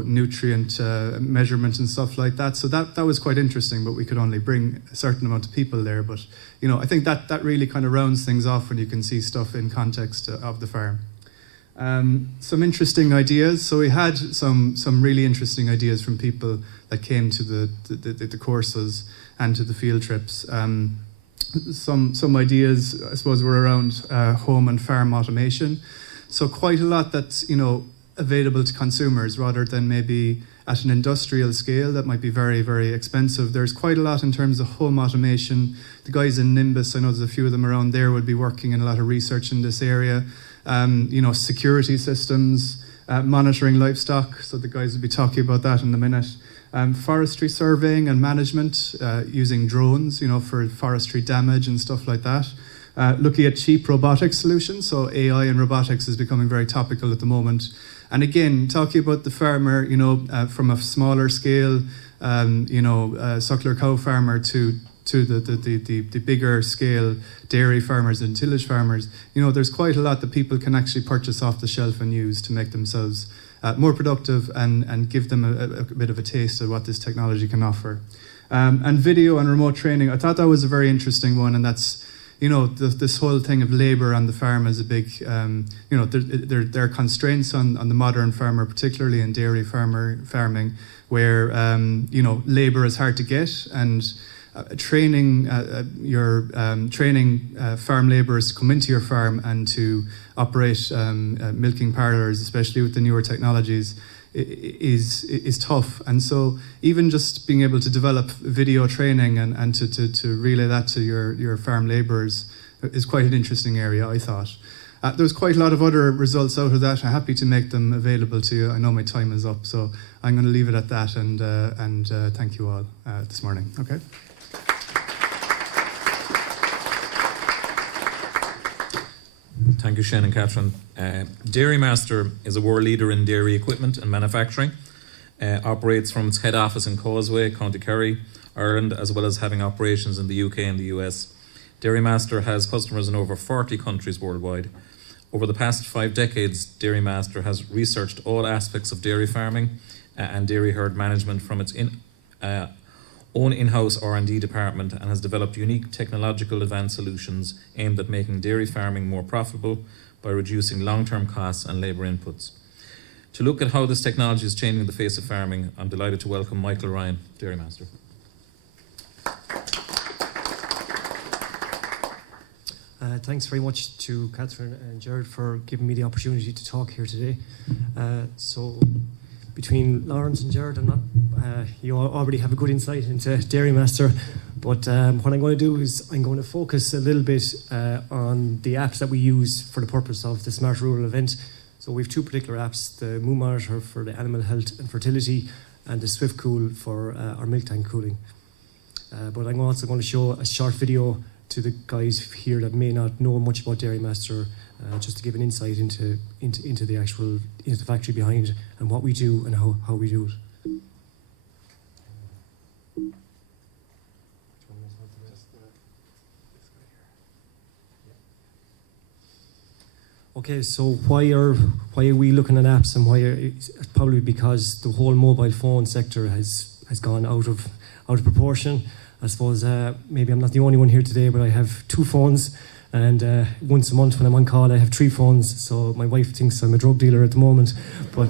nutrient measurement and stuff like that. So that was quite interesting, but we could only bring a certain amount of people there. But I think that really kind of rounds things off when you can see stuff in context of the farm. Some interesting ideas. So we had some really interesting ideas from people that came to the courses and to the field trips. Some ideas, I suppose, were around home and farm automation. So quite a lot that's available to consumers rather than maybe at an industrial scale that might be very, very expensive. There's quite a lot in terms of home automation. The guys in Nimbus, I know there's a few of them around there, would be working in a lot of research in this area. Security systems, monitoring livestock. So the guys will be talking about that in a minute. Forestry surveying and management using drones, for forestry damage and stuff like that. looking at cheap robotics solutions. So AI and robotics is becoming very topical at the moment. And again, talking about the farmer, from a smaller scale, suckler cow farmer to the bigger scale dairy farmers and tillage farmers, there's quite a lot that people can actually purchase off the shelf and use to make themselves more productive and give them a bit of a taste of what this technology can offer. And video and remote training, I thought that was a very interesting one, and that's, this whole thing of labour on the farm is a big, there are constraints on the modern farmer, particularly in dairy farming, where, labour is hard to get, and training farm labourers to come into your farm and to operate milking parlours, especially with the newer technologies, is tough. And so even just being able to develop video training and to relay that to your farm labourers is quite an interesting area, I thought. There's quite a lot of other results out of that. I'm happy to make them available to you. I know my time is up, so I'm going to leave it at that, and thank you all this morning. Okay. Thank you, Shane and Katherine. Dairy Master is a world leader in dairy equipment and manufacturing. Operates from its head office in Causeway, County Kerry, Ireland, as well as having operations in the UK and the US. Dairy Master has customers in over 40 countries worldwide. Over the past 5 decades, Dairy Master has researched all aspects of dairy farming and dairy herd management from its own in-house R&D department, and has developed unique technological advanced solutions aimed at making dairy farming more profitable by reducing long-term costs and labour inputs. To look at how this technology is changing the face of farming, I'm delighted to welcome Michael Ryan, Dairy Master. Thanks very much to Katherine and Gerard for giving me the opportunity to talk here today. So between Lawrence and Gerard, you already have a good insight into Dairy Master, but what I'm going to do is I'm going to focus a little bit on the apps that we use for the purpose of the Smart Rural event. So we have 2 particular apps, the Moo Monitor for the animal health and fertility, and the Swift Cool for our milk tank cooling. But I'm also going to show a short video to the guys here that may not know much about Dairy Master, just to give an insight into the factory behind and what we do and how we do it. Okay, so why are we looking at apps, and why? It's probably because the whole mobile phone sector has gone out of proportion. I suppose maybe I'm not the only one here today, but I have 2 phones, and once a month when I'm on call, I have 3 phones. So my wife thinks I'm a drug dealer at the moment, but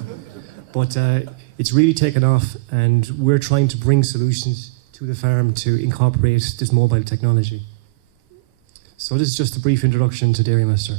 it's really taken off, and we're trying to bring solutions to the farm to incorporate this mobile technology. So this is just a brief introduction to Dairy Master.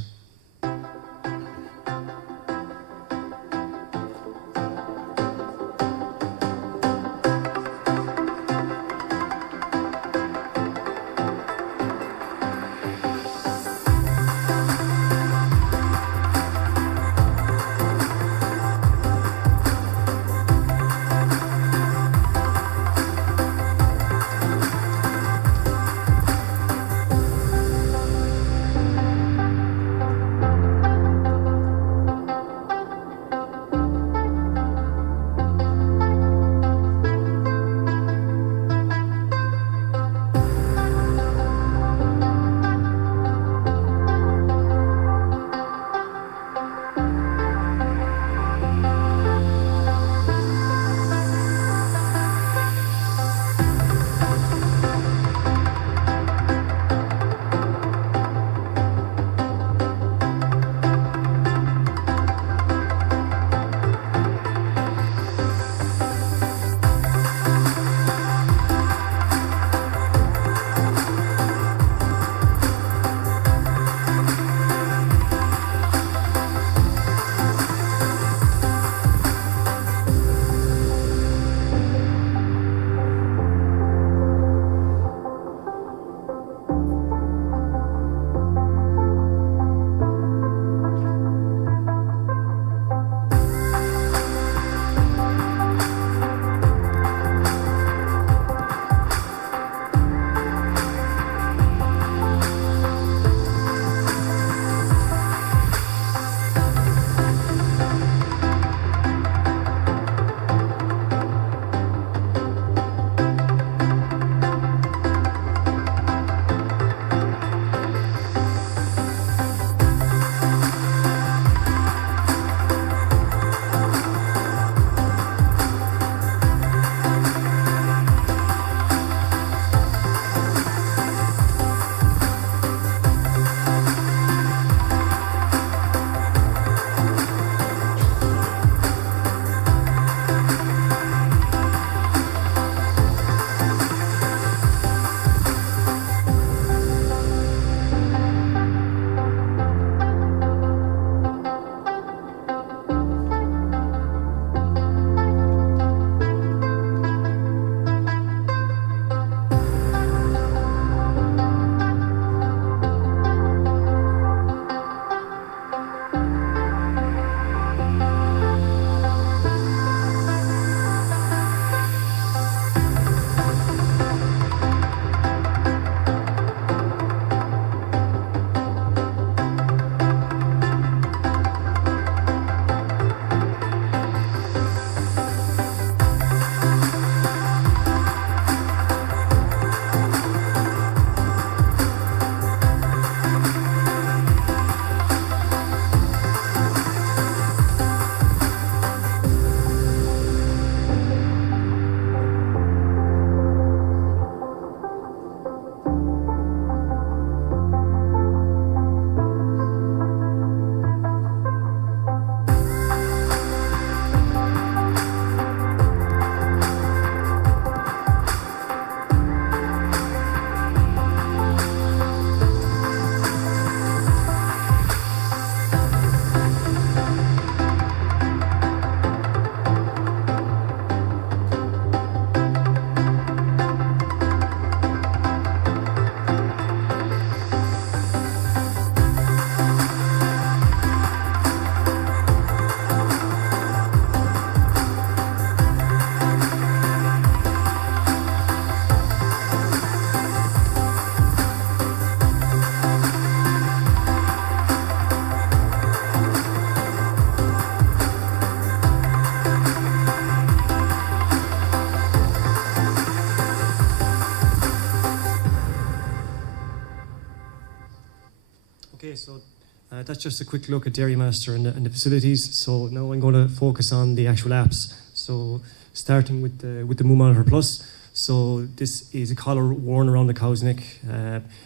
that's just a quick look at Dairy Master and the facilities. So now I'm going to focus on the actual apps. So starting with the Moo Monitor Plus. So this is a collar worn around the cow's neck.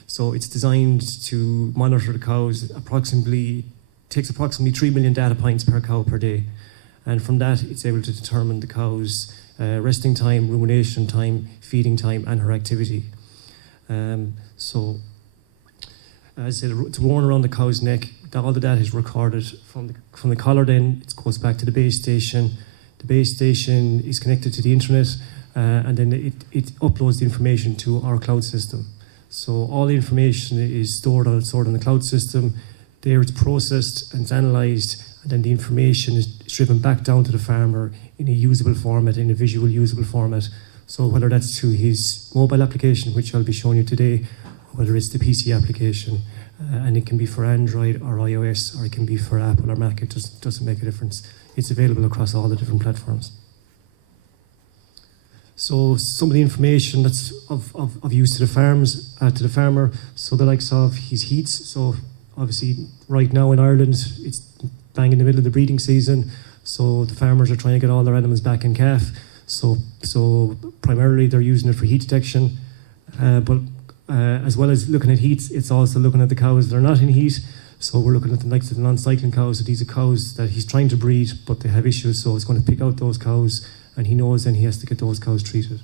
So it's designed to monitor the cows. Takes approximately 3 million data points per cow per day, and from that it's able to determine the cow's resting time, rumination time, feeding time, and her activity. So as I said, it's worn around the cow's neck. All the data is recorded from the collar. Then it goes back to the base station. The base station is connected to the internet, and then it uploads the information to our cloud system. So all the information is stored on the cloud system. There it's processed and it's analysed, and then the information is driven back down to the farmer in a usable format, in a visual usable format. So whether that's to his mobile application, which I'll be showing you today, or whether it's the PC application, and it can be for Android or iOS, or it can be for Apple or Mac, it doesn't make a difference. It's available across all the different platforms. So some of the information that's of use to the farmer, so the likes of his heats. So obviously right now in Ireland, it's bang in the middle of the breeding season, so the farmers are trying to get all their animals back in calf. So primarily they're using it for heat detection, but as well as looking at heats, it's also looking at the cows that are not in heat. So we're looking at the likes of the non-cycling cows. So these are cows that he's trying to breed, but they have issues, so it's going to pick out those cows, and he knows then he has to get those cows treated.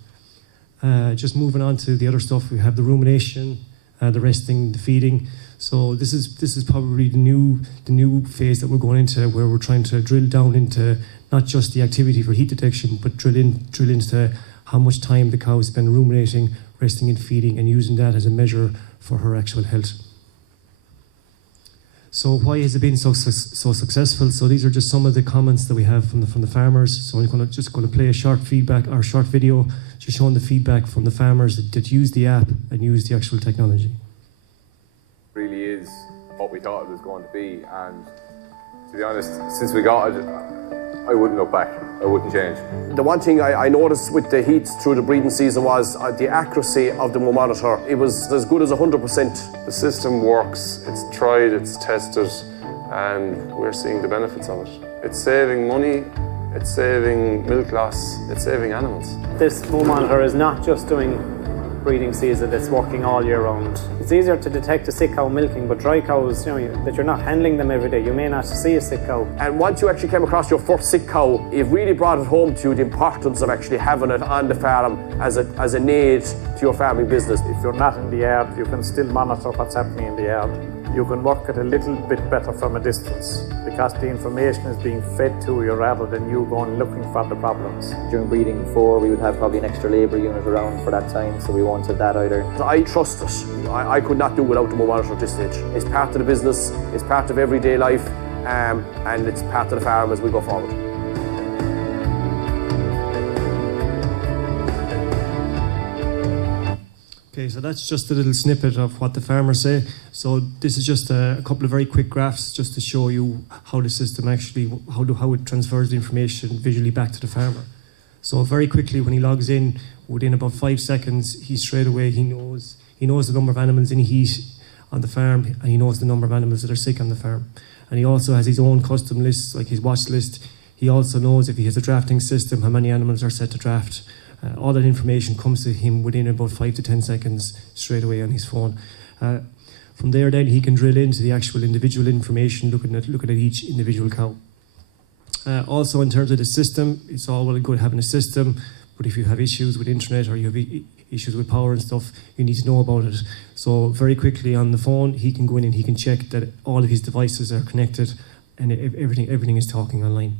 Just moving on to the other stuff, we have the rumination, the resting, the feeding. So this is probably the new phase that we're going into, where we're trying to drill down into not just the activity for heat detection, but drill into how much time the cow has been ruminating, resting and feeding, and using that as a measure for her actual health. So why has it been so successful? So these are just some of the comments that we have from the farmers. So I'm just going to play a short video, just showing the feedback from the farmers that use the app and use the actual technology. Really is what we thought it was going to be, and to be honest, since we got it, I wouldn't look back. I wouldn't change. The one thing I noticed with the heats through the breeding season was the accuracy of the Moo Monitor. It was as good as 100%. The system works, it's tried, it's tested, and we're seeing the benefits of it. It's saving money, it's saving milk loss, it's saving animals. This Moo Monitor is not just doing breeding season, it's working all year round. It's easier to detect a sick cow milking, but dry cows, that you're not handling them every day, you may not see a sick cow. And once you actually came across your first sick cow, it really brought it home to you, the importance of actually having it on the farm as an aid to your farming business. If you're not in the yard, you can still monitor what's happening in the yard. You can work it a little bit better from a distance, because the information is being fed to you rather than you going looking for the problems. During breeding before, we would have probably an extra labour unit around for that time, so we wanted that either. I trust it. I could not do without the Moo Monitor at this stage. It's part of the business, it's part of everyday life, and it's part of the farm as we go forward. Okay, so that's just a little snippet of what the farmers say. So this is just a couple of very quick graphs just to show you how the system actually, how it transfers the information visually back to the farmer. So very quickly when he logs in, within about 5 seconds, he knows the number of animals in heat on the farm, and he knows the number of animals that are sick on the farm. And he also has his own custom lists, like his watch list. He also knows if he has a drafting system, how many animals are set to draft. All that information comes to him within about 5 to 10 seconds straight away on his phone. From there then he can drill into the actual individual information, looking at each individual cow. Also in terms of the system, it's all well and good having a system, but if you have issues with internet or you have issues with power and stuff, you need to know about it. So very quickly on the phone, he can go in and he can check that all of his devices are connected and everything is talking online.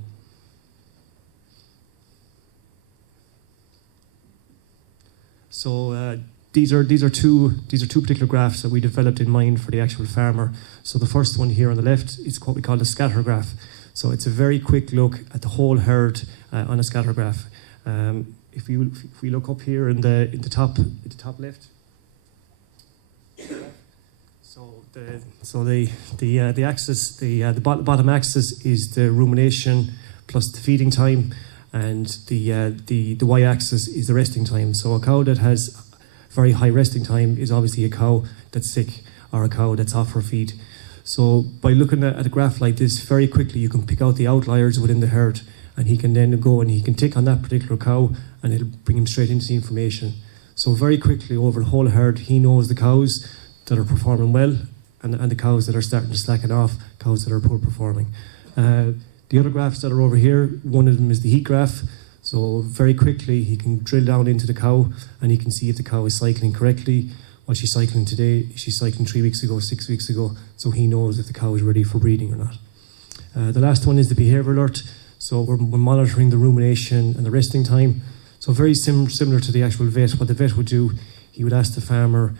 So these are two particular graphs that we developed in mind for the actual farmer. So the first one here on the left is what we call a scatter graph. So it's a very quick look at the whole herd on a scatter graph. If we look up here in the top left. So the axis, the bottom axis is the rumination plus the feeding time, and the y-axis is the resting time. So a cow that has very high resting time is obviously a cow that's sick or a cow that's off her feed. So by looking at a graph like this, very quickly you can pick out the outliers within the herd, and he can then go and he can tick on that particular cow, and it'll bring him straight into the information. So very quickly over the whole herd, he knows the cows that are performing well and the cows that are starting to slacken off, cows that are poor performing. The other graphs that are over here, one of them is the heat graph. So very quickly he can drill down into the cow and he can see if the cow is cycling correctly. Was she cycling today? Is she cycling 3 weeks ago, 6 weeks ago? So he knows if the cow is ready for breeding or not. The last one is the behaviour alert. So we're monitoring the rumination and the resting time. So very similar to the actual vet. What the vet would do, he would ask the farmer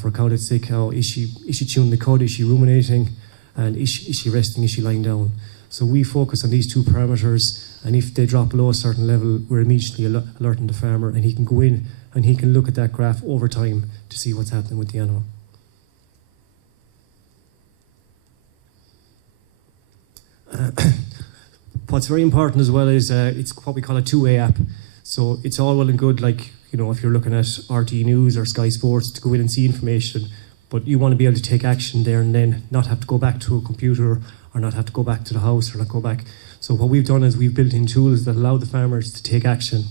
for a cow that's sick, is she chewing the cud, is she ruminating, and is she resting, is she lying down? So we focus on these two parameters, and if they drop below a certain level, we're immediately alerting the farmer, and he can go in and he can look at that graph over time to see what's happening with the animal. What's very important as well is it's what we call a two-way app. So it's all well and good, like, you know, if you're looking at RT News or Sky Sports to go in and see information, but you want to be able to take action there and then, not have to go back to a computer or not have to go back to the house or not go back. So what we've done is we've built in tools that allow the farmers to take action.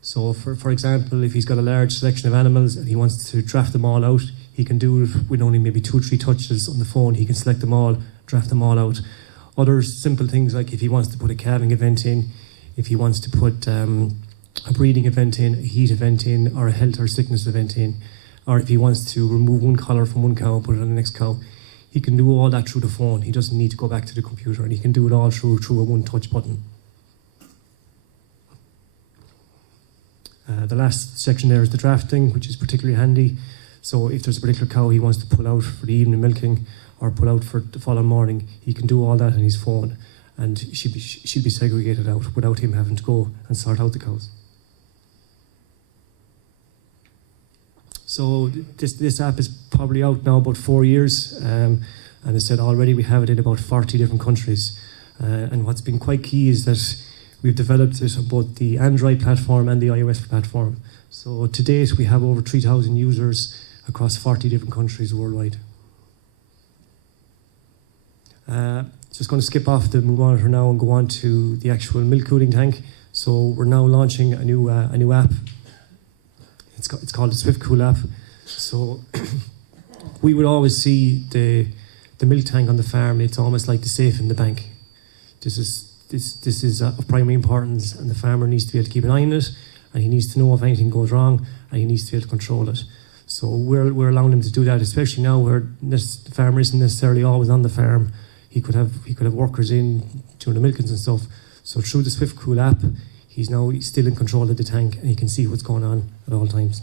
So for example, if he's got a large selection of animals and he wants to draft them all out, he can do it with only maybe 2 or 3 touches on the phone. He can select them all, draft them all out. Other simple things, like if he wants to put a calving event in, if he wants to put a breeding event in, a heat event in, or a health or sickness event in, or if he wants to remove one collar from one cow and put it on the next cow, he can do all that through the phone. He doesn't need to go back to the computer, and he can do it all through a one-touch button. The last section there is the drafting, which is particularly handy. So if there's a particular cow he wants to pull out for the evening milking or pull out for the following morning, he can do all that on his phone, and she'll be segregated out without him having to go and sort out the cows. So this app is probably out now about 4 years, and as I said already, we have it in about 40 different countries. And what's been quite key is that we've developed it on both the Android platform and the iOS platform. So to date, we have over 3,000 users across 40 different countries worldwide. Just going to skip off the Moo Monitor now and go on to the actual milk cooling tank. So we're now launching a new app. It's called the Swift Cool app. So we would always see the milk tank on the farm. It's almost like the safe in the bank. This is of primary importance, and the farmer needs to be able to keep an eye on it, and he needs to know if anything goes wrong, and he needs to be able to control it. So we're allowing him to do that, especially now where the farmer isn't necessarily always on the farm. He could have workers in during the milkings and stuff. So through the Swift Cool app, he's still in control of the tank, and he can see what's going on at all times.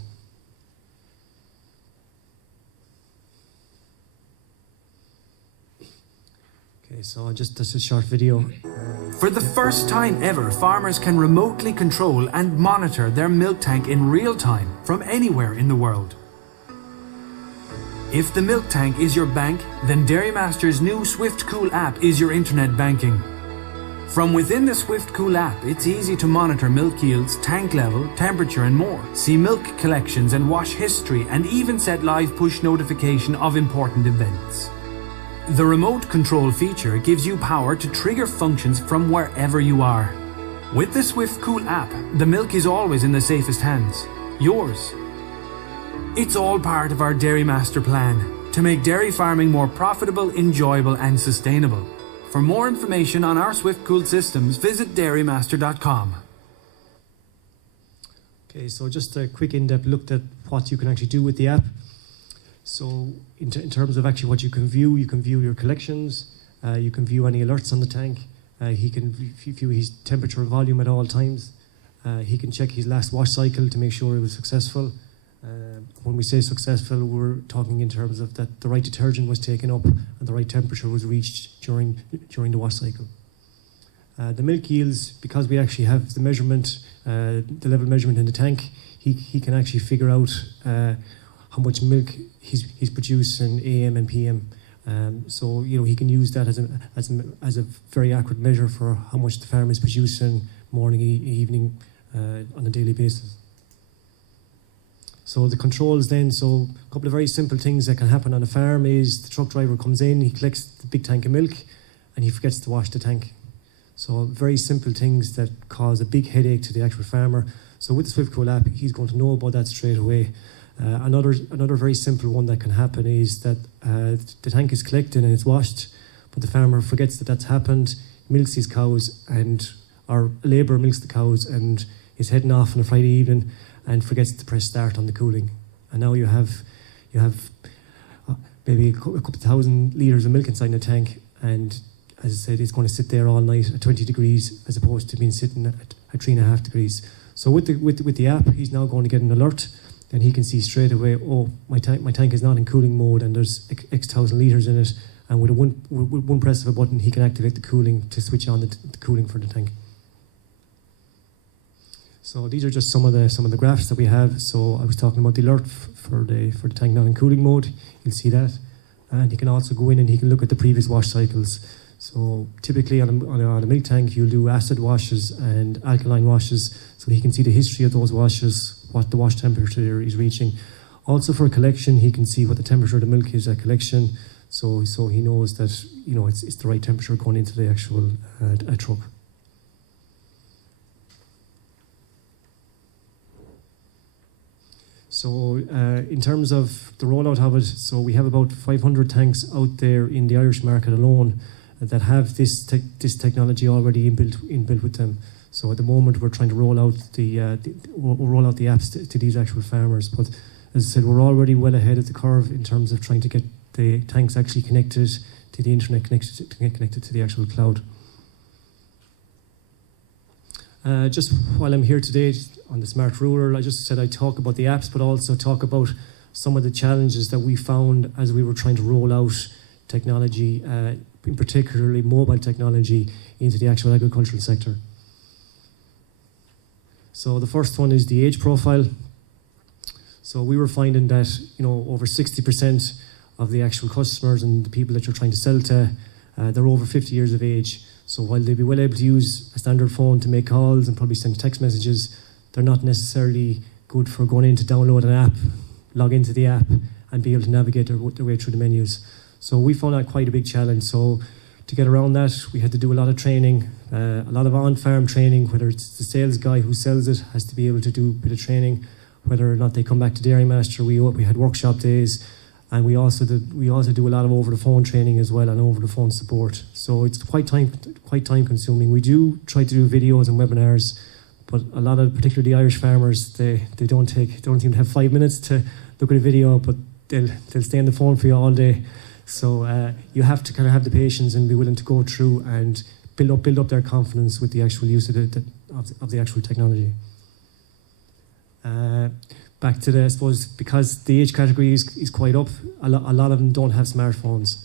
Okay, so that's a short video. For the first time ever, farmers can remotely control and monitor their milk tank in real time from anywhere in the world. If the milk tank is your bank, then Dairymaster's new Swift Cool app is your internet banking. From within the Swift Cool app, it's easy to monitor milk yields, tank level, temperature and more. See milk collections and wash history, and even set live push notification of important events. The remote control feature gives you power to trigger functions from wherever you are. With the Swift Cool app, the milk is always in the safest hands, yours. It's all part of our Dairymaster plan to make dairy farming more profitable, enjoyable and sustainable. For more information on our Swift Cool systems, visit dairymaster.com. Okay, so just a quick in-depth look at what you can actually do with the app. So in terms of actually what you can view your collections, you can view any alerts on the tank, he can view his temperature and volume at all times, he can check his last wash cycle to make sure it was successful. When we say successful, we're talking in terms of that the right detergent was taken up and the right temperature was reached during the wash cycle. The milk yields, because we actually have the measurement, the level measurement in the tank, he can actually figure out how much milk he's producing AM and PM. So he can use that as a very accurate measure for how much the farm is producing morning, evening, on a daily basis. So the controls then, so a couple of very simple things that can happen on a farm is the truck driver comes in, he collects the big tank of milk, and he forgets to wash the tank. So very simple things that cause a big headache to the actual farmer. So with the SwiftCool app, he's going to know about that straight away. Another very simple one that can happen is that the tank is collected and it's washed, but the farmer forgets that that's happened, milks his cows, or labour milks the cows, and is heading off on a Friday evening and forgets to press start on the cooling. And now you have maybe a couple of thousand litres of milk inside the tank, and as I said, it's going to sit there all night at 20 degrees as opposed to being sitting at 3.5 degrees. So with the app, he's now going to get an alert, and he can see straight away, oh, my tank is not in cooling mode and there's X thousand litres in it, and with one press of a button, he can activate the cooling to switch on the cooling for the tank. So these are just some of the graphs that we have. So I was talking about the alert for the tank not in cooling mode. You'll see that, and he can also go in and he can look at the previous wash cycles. So typically on a milk tank, you'll do acid washes and alkaline washes, so he can see the history of those washes, what the wash temperature is reaching. Also for collection, he can see what the temperature of the milk is at collection, so he knows that it's the right temperature going into the actual truck. So in terms of the rollout of it, so we have about 500 tanks out there in the Irish market alone that have this technology already inbuilt with them. So at the moment we're trying to roll out the apps to these actual farmers. But as I said, we're already well ahead of the curve in terms of trying to get the tanks actually connected to the internet, connected to the actual cloud. Just while I'm here today on the Smart Rural, I just said I'd talk about the apps, but also talk about some of the challenges that we found as we were trying to roll out technology, in particularly mobile technology, into the actual agricultural sector. So the first one is the age profile. So we were finding that over 60% of the actual customers and the people that you're trying to sell to, they're over 50 years of age. So while they'd be well able to use a standard phone to make calls and probably send text messages, they're not necessarily good for going in to download an app, log into the app, and be able to navigate their way through the menus. So we found that quite a big challenge. So to get around that, we had to do a lot of training, a lot of on-farm training, whether it's the sales guy who sells it has to be able to do a bit of training, whether or not they come back to Dairy Master. We had workshop days, and we also do a lot of over-the-phone training as well and over-the-phone support. So it's quite time-consuming. We do try to do videos and webinars, but a lot of, particularly the Irish farmers, they don't even have 5 minutes to look at a video, but they'll stay on the phone for you all day. So you have to kind of have the patience and be willing to go through and build up their confidence with the actual use of the actual technology. Back to I suppose, because the age category is quite up, a lot of them don't have smartphones.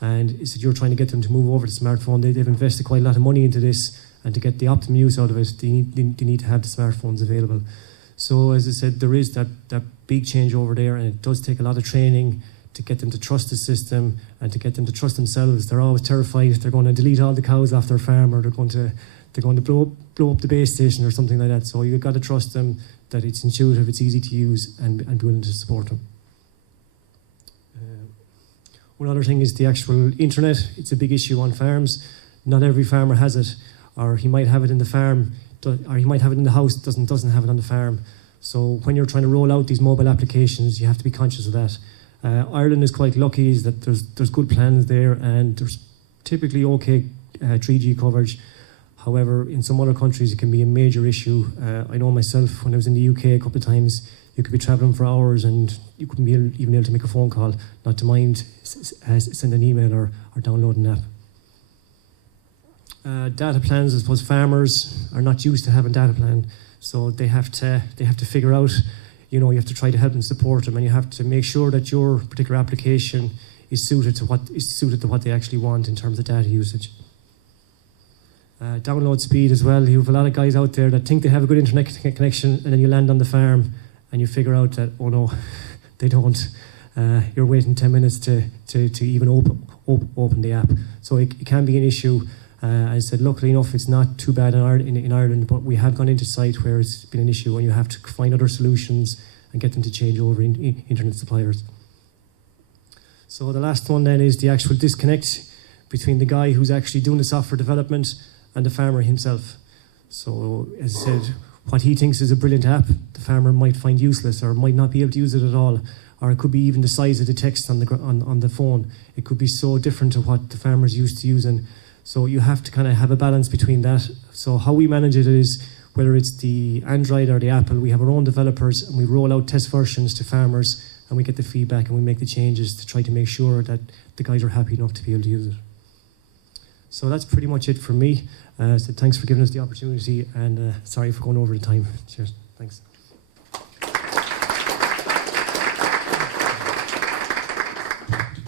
And so you're trying to get them to move over to smartphone. They've invested quite a lot of money into this, and to get the optimum use out of it, they need to have the smartphones available. So as I said, there is that big change over there, and it does take a lot of training to get them to trust the system and to get them to trust themselves. They're always terrified they're going to delete all the cows off their farm, or they're going to blow up the base station or something like that. So you've got to trust them that it's intuitive, it's easy to use, and be willing to support them. One other thing is the actual internet. It's a big issue on farms. Not every farmer has it, or he might have it in the farm, or he might have it in the house, doesn't have it on the farm. So when you're trying to roll out these mobile applications, you have to be conscious of that. Ireland is quite lucky is that there's good plans there, and there's typically okay 3G coverage. However, in some other countries, it can be a major issue. I know myself, when I was in the UK a couple of times, you could be travelling for hours and you couldn't be even able to make a phone call, not to mind send an email or download an app. Data plans, I suppose farmers are not used to having data plan, so they have to figure out, you have to try to help and support them, and you have to make sure that your particular application is suited to what they actually want in terms of data usage. Download speed as well. You have a lot of guys out there that think they have a good internet connection, and then you land on the farm and you figure out that, oh no, they don't. You're waiting 10 minutes to even open the app. So it can be an issue. I said, luckily enough, it's not too bad in Ireland, but we have gone into site where it's been an issue and you have to find other solutions and get them to change over internet suppliers. So the last one then is the actual disconnect between the guy who's actually doing the software development and the farmer himself. So as I said, what he thinks is a brilliant app, the farmer might find useless or might not be able to use it at all. Or it could be even the size of the text on the phone. It could be so different to what the farmer's used to using. So you have to kind of have a balance between that. So how we manage it is, whether it's the Android or the Apple, we have our own developers and we roll out test versions to farmers and we get the feedback and we make the changes to try to make sure that the guys are happy enough to be able to use it. So that's pretty much it from me. So thanks for giving us the opportunity and sorry for going over the time. Cheers. Thanks.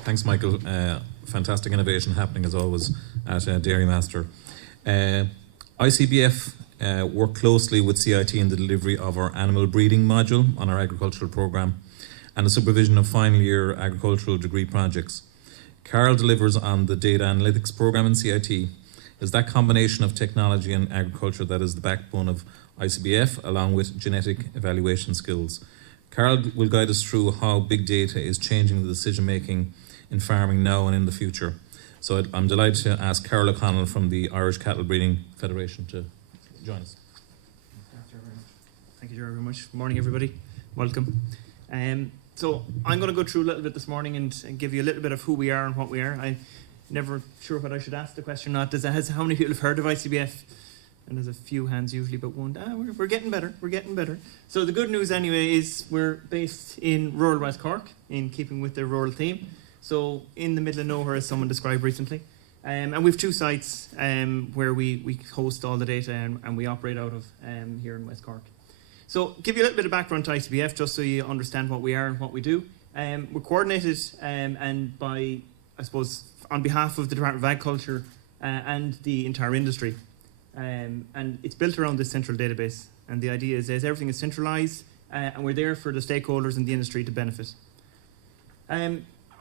Thanks, Michael. Fantastic innovation happening as always at Dairy Master. ICBF work closely with CIT in the delivery of our animal breeding module on our agricultural programme and the supervision of final year agricultural degree projects. Carol delivers on the data analytics programme in CIT. Is that combination of technology and agriculture that is the backbone of ICBF, along with genetic evaluation skills. Carol will guide us through how big data is changing the decision making in farming now and in the future. So I'm delighted to ask Carol O'Connell from the Irish Cattle Breeding Federation to join us. Thank you very much. Good morning, everybody. Welcome. So I'm going to go through a little bit this morning and give you a little bit of who we are and what we are. I'm never sure what I should ask the question or not. How many people have heard of ICBF? And there's a few hands usually, but one. We're getting better. We're getting better. So the good news anyway is we're based in rural West Cork, in keeping with the rural theme. So in the middle of nowhere, as someone described recently. And we have two sites where we host all the data and we operate out of here in West Cork. So give you a little bit of background to ICBF just so you understand what we are and what we do. We're coordinated and by, I suppose, on behalf of the Department of Agriculture and the entire industry. And it's built around this central database. And the idea is everything is centralised and we're there for the stakeholders in the industry to benefit.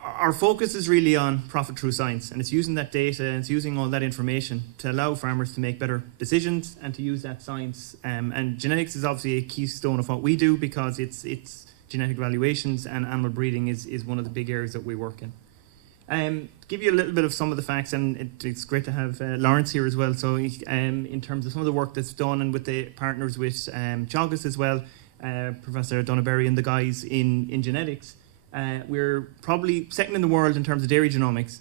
Our focus is really on profit through science, and it's using that data and it's using all that information to allow farmers to make better decisions and to use that science. And genetics is obviously a keystone of what we do because it's genetic evaluations, and animal breeding is one of the big areas that we work in. Give you a little bit of some of the facts, and it's great to have Lawrence here as well. So in terms of some of the work that's done and with the partners with Teagasc as well, Professor Donaberry and the guys in genetics, we're probably second in the world in terms of dairy genomics,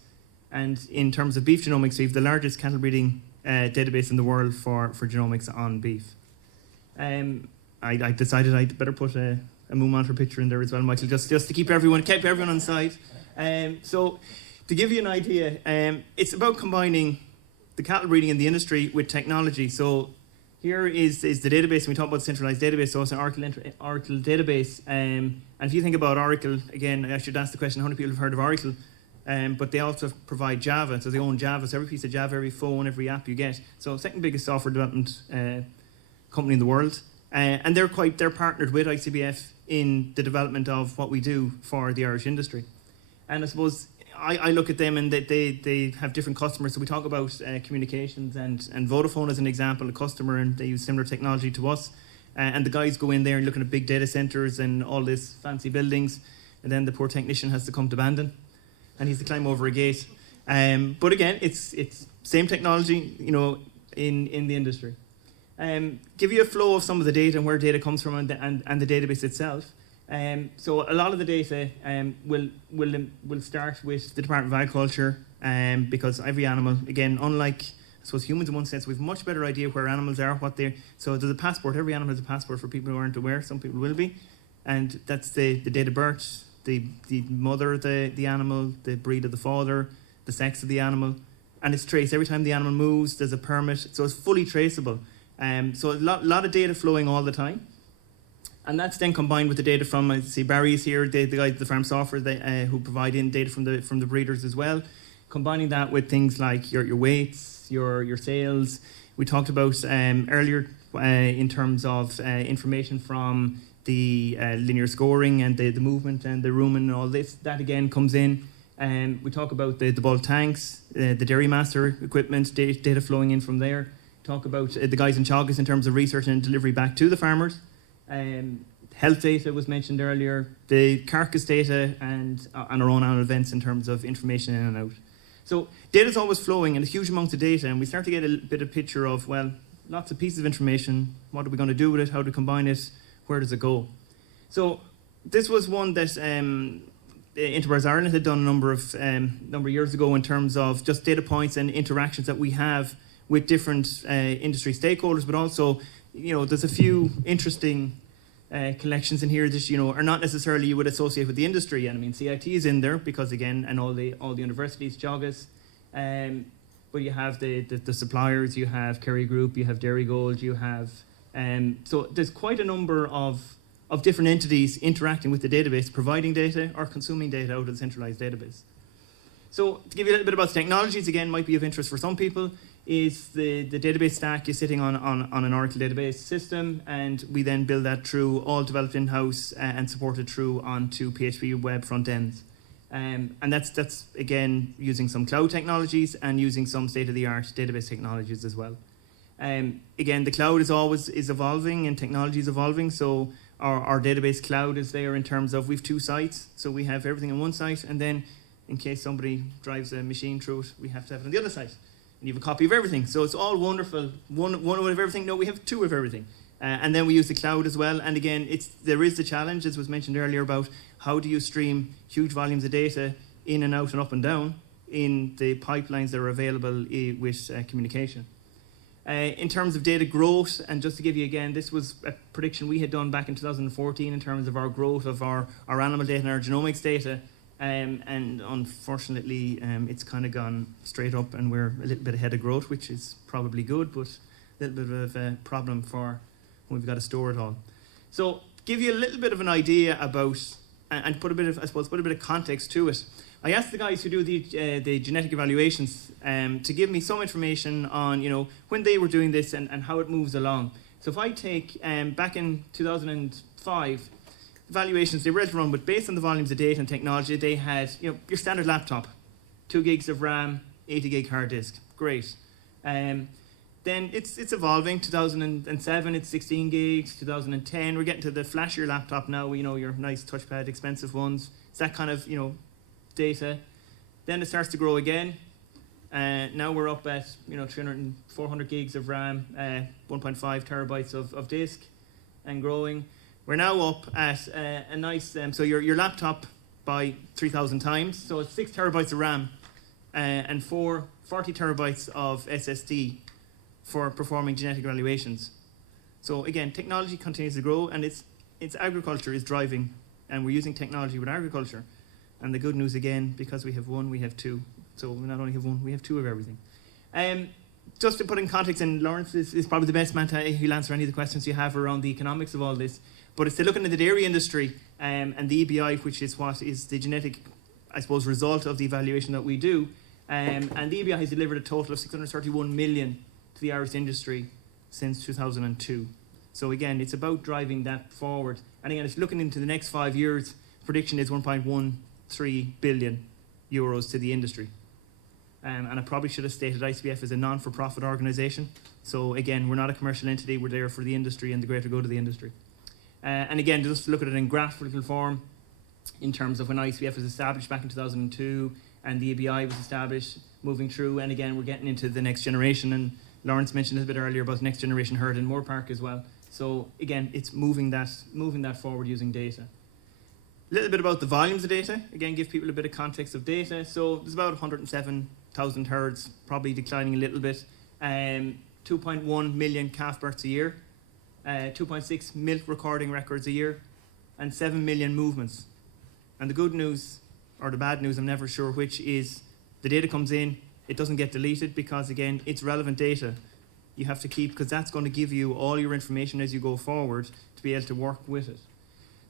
and in terms of beef genomics, we have the largest cattle breeding database in the world for genomics on beef. I decided I'd better put a Moo Monitor picture in there as well, Michael, just to keep everyone on side. So to give you an idea, it's about combining the cattle breeding in the industry with technology. So here is the database, and we talk about centralized database, so it's an Oracle database. And if you think about Oracle, again, I should ask the question, how many people have heard of Oracle? But they also provide Java, so they own Java, so every piece of Java, every phone, every app you get. So second biggest software development company in the world. And they're partnered with ICBF in the development of what we do for the Irish industry. And I suppose I look at them and they have different customers. So we talk about communications and Vodafone as an example, a customer, and they use similar technology to us. And the guys go in there and looking at big data centres and all this fancy buildings. And then the poor technician has to come to Bandon and he's to climb over a gate. But again, it's same technology, in the industry. Give you a flow of some of the data and where data comes from and the database itself. So a lot of the data will start with the Department of Agriculture because every animal, again, unlike I suppose humans in one sense, we have a much better idea where animals are, so there's a passport. Every animal has a passport for people who aren't aware. Some people will be, and that's the date of birth, the mother of the animal, the breed of the father, the sex of the animal, and it's traced every time the animal moves. There's a permit, so it's fully traceable. So a lot of data flowing all the time. And that's then combined with the data from, I see Barry's here, the guys at the farm software who provide in data from the breeders as well. Combining that with things like your weights, your sales. We talked about earlier in terms of information from the linear scoring and the movement and the rumen and all this. That again comes in. We talk about the bulk tanks, the Dairy Master equipment, data flowing in from there. Talk about the guys in Teagasc in terms of research and delivery back to the farmers. health data was mentioned earlier, the carcass data, and our own annual events in terms of information in and out. So data is always flowing, and a huge amount of data, and we start to get a bit of picture of, well, lots of pieces of information. What are we going to do with it? How to combine it? Where does it go? So this was one that Enterprise Ireland had done a number of years ago in terms of just data points and interactions that we have with different industry stakeholders, but also, there's a few interesting collections in here that are not necessarily you would associate with the industry. And I mean, CIT is in there because again, and all the universities, Jogas, but you have the suppliers, you have Kerry Group, you have Dairy Gold, you have so there's quite a number of different entities interacting with the database, providing data or consuming data out of the centralized database. So to give you a little bit about the technologies, again, might be of interest for some people, is the database stack is sitting on an Oracle database system, and we then build that through, all developed in-house and supported through onto PHP web front ends. And that's again using some cloud technologies and using some state-of-the-art database technologies as well. Again, the cloud is evolving and technology is evolving, so our database cloud is there in terms of we've 2 sites, so we have everything on one site, and then in case somebody drives a machine through it, we have to have it on the other site. And you have a copy of everything. So it's all wonderful. One of everything. No, we have 2 of everything. And then we use the cloud as well. And again, there is the challenge, as was mentioned earlier, about how do you stream huge volumes of data in and out and up and down in the pipelines that are available with communication. In terms of data growth, and just to give you again, this was a prediction we had done back in 2014 in terms of our growth of our animal data and our genomics data. And unfortunately, it's kind of gone straight up, and we're a little bit ahead of growth, which is probably good, but a little bit of a problem for when we've got to store it all. So, give you a little bit of an idea about, and put a bit of context to it. I asked the guys who do the genetic evaluations to give me some information on, when they were doing this and how it moves along. So, if I take back in 2005. Valuations, they were able to run, but based on the volumes of data and technology, they had your standard laptop, 2 gigs of RAM, 80 gig hard disk. Great. Then it's evolving. 2007, it's 16 gigs. 2010, we're getting to the flashier laptop now. Your nice touchpad, expensive ones. It's that kind of data. Then it starts to grow again. Now we're up at 300 and 400 gigs of RAM, 1.5 terabytes of disk, and growing. We're now up at a nice, so your laptop by 3,000 times, so it's 6 terabytes of RAM and 40 terabytes of SSD for performing genetic evaluations. So again, technology continues to grow, and it's agriculture is driving, and we're using technology with agriculture. And the good news again, because we have 1, we have 2. So we not only have 1, we have 2 of everything. Just to put in context, and Lawrence is probably the best man he'll answer any of the questions you have around the economics of all this. But if they're looking at the dairy industry and the EBI, which is what is the genetic, result of the evaluation that we do, and the EBI has delivered a total of 631 million to the Irish industry since 2002. So again, it's about driving that forward. And again, it's looking into the next 5 years. Prediction is 1.13 billion euros to the industry. And I probably should have stated ICBF is a non-for-profit organisation. So again, we're not a commercial entity. We're there for the industry and the greater good of the industry. And again, just look at it in graphical form in terms of when ICBF was established back in 2002 and the EBI was established, moving through. And again, we're getting into the next generation. And Lawrence mentioned a bit earlier about next generation herd in Moore Park as well. So again, it's moving that forward using data. A little bit about the volumes of data. Again, give people a bit of context of data. So there's about 107,000 herds, probably declining a little bit. 2.1 million calf births a year. 2.6 milk recording records a year, and 7 million movements. And the good news, or the bad news, I'm never sure which, is the data comes in, it doesn't get deleted because, again, it's relevant data. You have to keep, because that's going to give you all your information as you go forward to be able to work with it.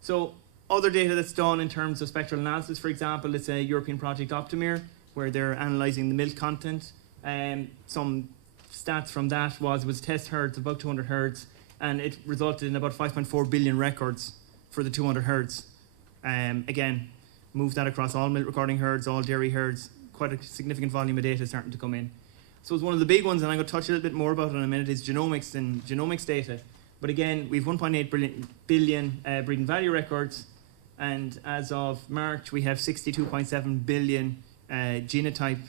So other data that's done in terms of spectral analysis, for example, it's a European project Optimir, where they're analysing the milk content. Some stats from that was test herds, about 200 herds, and it resulted in about 5.4 billion records for the 200 herds. Again, move that across all milk recording herds, all dairy herds, quite a significant volume of data starting to come in. So it's one of the big ones, and I'm going to touch a little bit more about it in a minute, is genomics and genomics data. But again, we've 1.8 billion breeding value records, and as of March, we have 62.7 billion genotype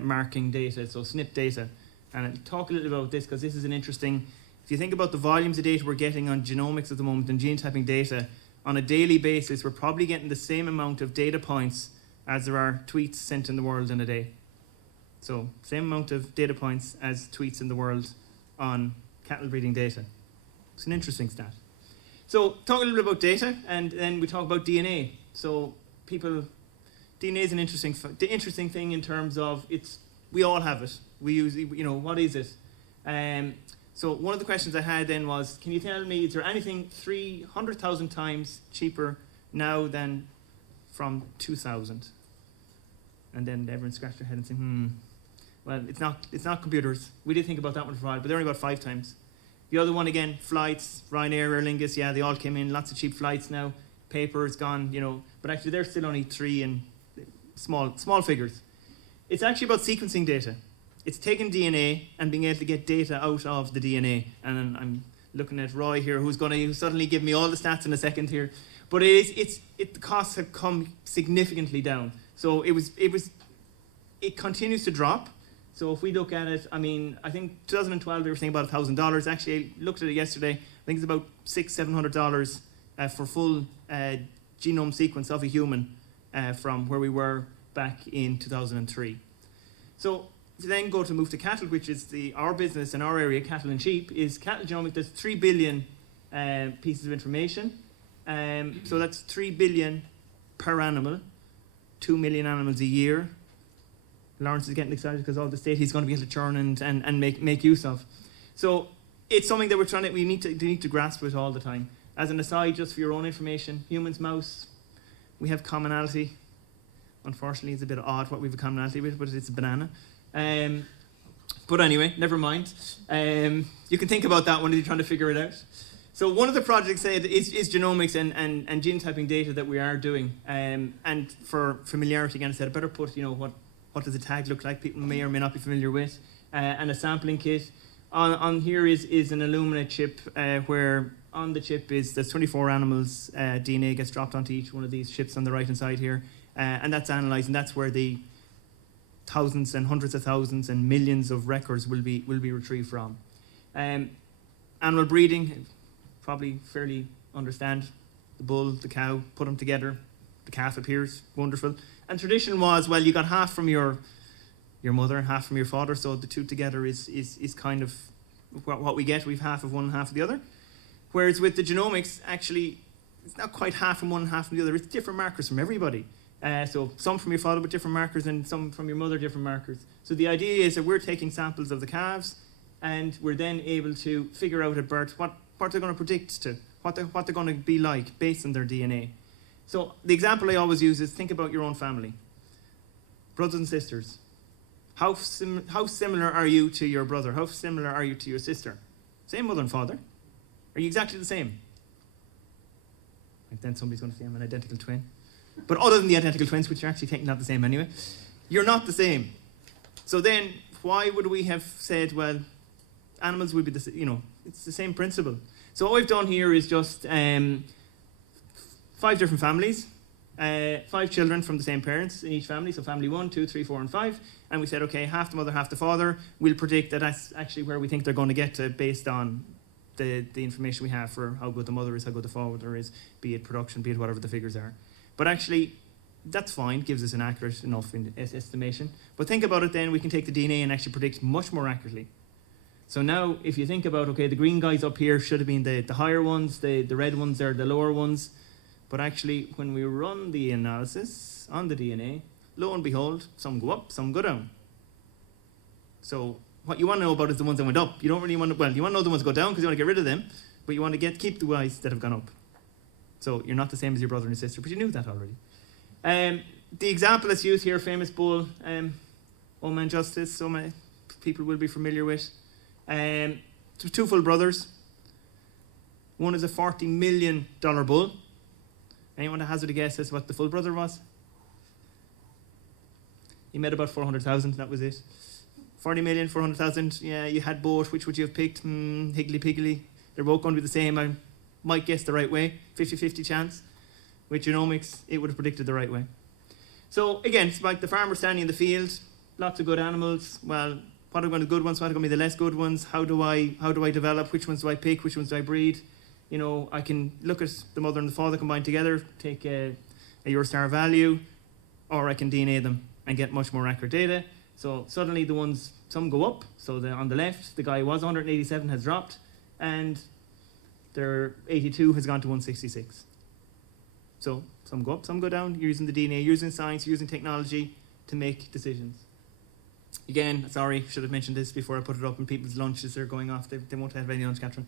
marking data, so SNP data. And I'll talk a little about this because this is an interesting. If you think about the volumes of data we're getting on genomics at the moment and genotyping data, on a daily basis, we're probably getting the same amount of data points as there are tweets sent in the world in a day. So, same amount of data points as tweets in the world on cattle breeding data. It's an interesting stat. So, talk a little bit about data, and then we talk about DNA. So, DNA is an interesting thing in terms of we all have it. We use, what is it? So one of the questions I had then was, can you tell me, is there anything 300,000 times cheaper now than from 2000? And then everyone scratched their head and said, well, it's not computers. We did think about that one for a while, but they're only about 5 times. The other one, again, flights, Ryanair, Aer Lingus, yeah, they all came in, lots of cheap flights now. Paper is gone, but actually they're still only 3 and small figures. It's actually about sequencing data. It's taking DNA and being able to get data out of the DNA. And I'm looking at Roy here, who's going to suddenly give me all the stats in a second here. But the costs have come significantly down. So it continues to drop. So if we look at it, I think 2012 they were saying about $1,000. Actually, I looked at it yesterday. I think it's about $600-700 for full genome sequence of a human from where we were back in 2003. So if you then move to cattle, which is our business in our area, cattle and sheep, is cattle genomics. There's 3 billion pieces of information. So that's 3 billion per animal, 2 million animals a year. Lawrence is getting excited because all the data he's going to be able to churn and make use of. So it's something that we need to grasp with all the time. As an aside, just for your own information, humans, mouse, we have commonality. Unfortunately, it's a bit odd what we have a commonality with, but it's a banana. But anyway, never mind. You can think about that when you're trying to figure it out. So one of the projects is genomics and genotyping data that we are doing. And for familiarity, again, I said I better put, what does a tag look like? People may or may not be familiar with. And a sampling kit. On here is an Illumina chip where on the chip there's 24 animals. DNA gets dropped onto each one of these chips on the right hand side here. And that's analysed, and that's where the thousands and hundreds of thousands and millions of records will be retrieved from. Animal breeding, probably fairly understand. The bull, the cow, put them together. The calf appears, wonderful. And tradition was, well, you got half from your mother and half from your father, so the two together is kind of what we get. We've half of one and half of the other. Whereas with the genomics, actually, it's not quite half from one and half from the other. It's different markers from everybody. So some from your father with different markers and some from your mother different markers. So the idea is that we're taking samples of the calves and we're then able to figure out at birth what they're going to predict to, what they're going to be like based on their DNA. So the example I always use is think about your own family. Brothers and sisters. How similar are you to your brother? How similar are you to your sister? Same mother and father. Are you exactly the same? And then somebody's going to say I'm an identical twin. But other than the identical twins, which are actually technically not the same anyway, you're not the same. So then, why would we have said, well, animals would be the same? It's the same principle. So what we've done here is just 5 different families, 5 children from the same parents in each family. So family 1, 2, 3, 4, and 5. And we said, okay, half the mother, half the father. We'll predict that that's actually where we think they're going to get to based on the information we have for how good the mother is, how good the father is, be it production, be it whatever the figures are. But actually, that's fine, gives us an accurate enough estimation. But think about it then, we can take the DNA and actually predict much more accurately. So now, if you think about, okay, the green guys up here should have been the higher ones, the red ones are the lower ones. But actually, when we run the analysis on the DNA, lo and behold, some go up, some go down. So what you want to know about is the ones that went up. You don't really want to, you want to know the ones that go down because you want to get rid of them, but you want to keep the ones that have gone up. So you're not the same as your brother and sister, but you knew that already. The example that's used here, famous bull, Old Man Justice, so many people will be familiar with. 2 full brothers. One is a $40 million bull. Anyone that hazard a guess as what the full brother was? He made about 400,000, that was it. 40 million, 400,000, yeah, you had both. Which would you have picked? Higgly Piggly. They're both going to be the same. I might guess the right way, 50-50 chance. With genomics, it would have predicted the right way. So again, it's like the farmer standing in the field, lots of good animals. Well, what are going to be the good ones? What are going to be the less good ones? How do I develop? Which ones do I pick? Which ones do I breed? You know, I can look at the mother and the father combined together, take a Eurostar value, or I can DNA them and get much more accurate data. So suddenly some go up. So on the left, the guy who was 187 has dropped, and their 82 has gone to 166. So some go up, some go down. You're using the DNA, using science, using technology to make decisions. Again, sorry, should have mentioned this before I put it up in people's lunches. They're going off. They won't have any lunch, Katherine.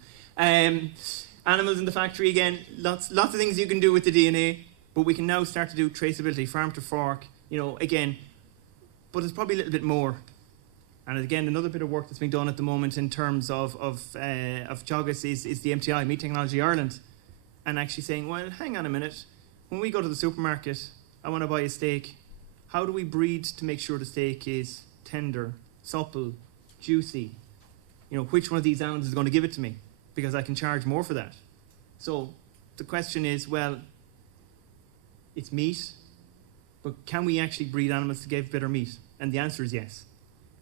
Animals in the factory, again, lots of things you can do with the DNA, but we can now start to do traceability, farm to fork, you know, again, but it's probably a little bit more. And again, another bit of work that's being done at the moment in terms of Teagasc is the MTI, Meat Technology Ireland, and actually saying, well, hang on a minute, when we go to the supermarket, I want to buy a steak. How do we breed to make sure the steak is tender, supple, juicy? You know, which one of these animals is going to give it to me? Because I can charge more for that. So the question is, well, it's meat, but can we actually breed animals to give better meat? And the answer is yes.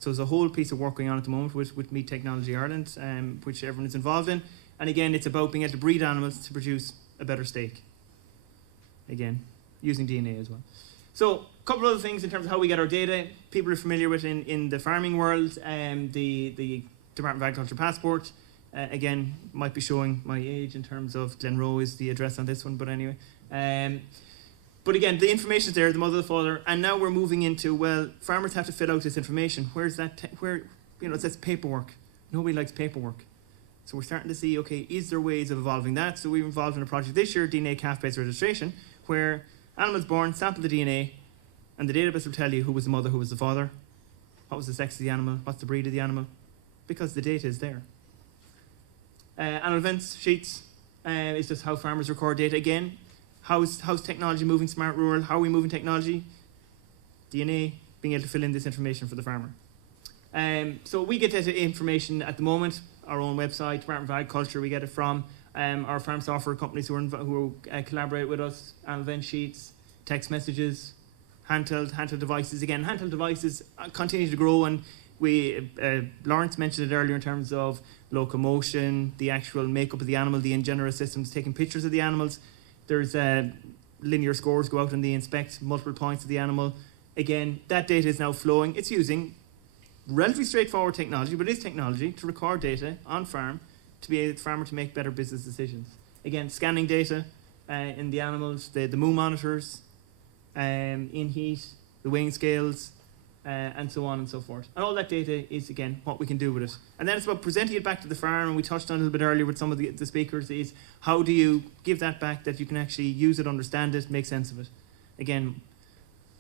So there's a whole piece of work going on at the moment with Meat Technology Ireland, which everyone is involved in. And again, it's about being able to breed animals to produce a better steak. Again, using DNA as well. So a couple of other things in terms of how we get our data. People are familiar with in the farming world, the Department of Agriculture passport. Again, might be showing my age in terms of Glenroe is the address on this one, but anyway. But again, the information is there, the mother, the father, and now we're moving into, well, farmers have to fill out this information. Where's that, it says paperwork. Nobody likes paperwork. So we're starting to see, okay, is there ways of evolving that? So we're involved in a project this year, DNA calf-based registration, where animals born, sample the DNA, and the database will tell you who was the mother, who was the father, what was the sex of the animal, what's the breed of the animal, because the data is there. Animal events sheets is just how farmers record data. Again, how's technology moving smart rural? How are we moving technology? DNA, being able to fill in this information for the farmer. So we get that information at the moment, our own website, Department of Agriculture, we get it from our farm software companies who collaborate with us, animal event sheets, text messages, handheld devices. Again, handheld devices continue to grow, and Lawrence mentioned it earlier in terms of locomotion, the actual makeup of the animal, the in-generous systems, taking pictures of the animals. There's linear scores go out and they inspect multiple points of the animal. Again, that data is now flowing. It's using relatively straightforward technology, but it is technology to record data on farm to be able the farmer to make better business decisions. Again, scanning data in the animals, the Moo Monitors, in heat, the weighing scales, and so on and so forth. And all that data is, again, what we can do with it. And then it's about presenting it back to the farm, and we touched on it a little bit earlier with some of the speakers, is how do you give that back that you can actually use it, understand it, make sense of it. Again,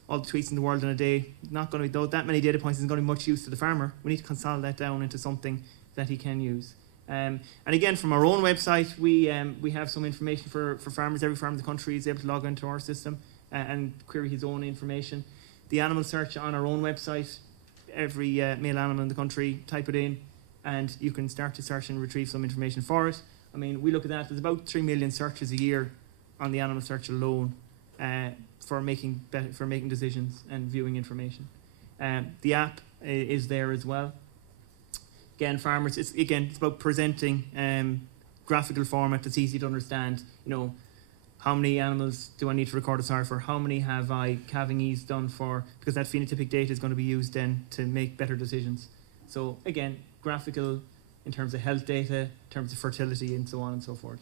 all the tweets in the world in a day, not going to be that many data points isn't going to be much use to the farmer. We need to consolidate that down into something that he can use. And again, from our own website, we have some information for farmers. Every farm in the country is able to log into our system and query his own information. The animal search on our own website, every male animal in the country, type it in, and you can start to search and retrieve some information for it. I mean, we look at that, there's about 3 million searches a year on the animal search alone for making decisions and viewing information. The app is there as well. Again, farmers, it's about presenting graphical format that's easy to understand. You know, how many animals do I need to record a SAR for? How many have I calving ease done for? Because that phenotypic data is going to be used then to make better decisions. So again, graphical in terms of health data, in terms of fertility, and so on and so forth.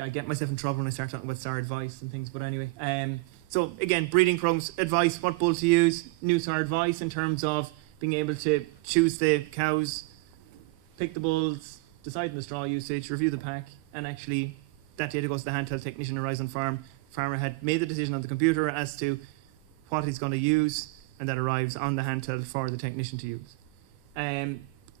I get myself in trouble when I start talking about SAR advice and things, but anyway. So again, breeding programs, advice, what bull to use, new SAR advice in terms of being able to choose the cows, pick the bulls, decide on the straw usage, review the pack, and actually that data goes to the handheld technician who arrives on farm. Farmer had made the decision on the computer as to what he's going to use, and that arrives on the handheld for the technician to use.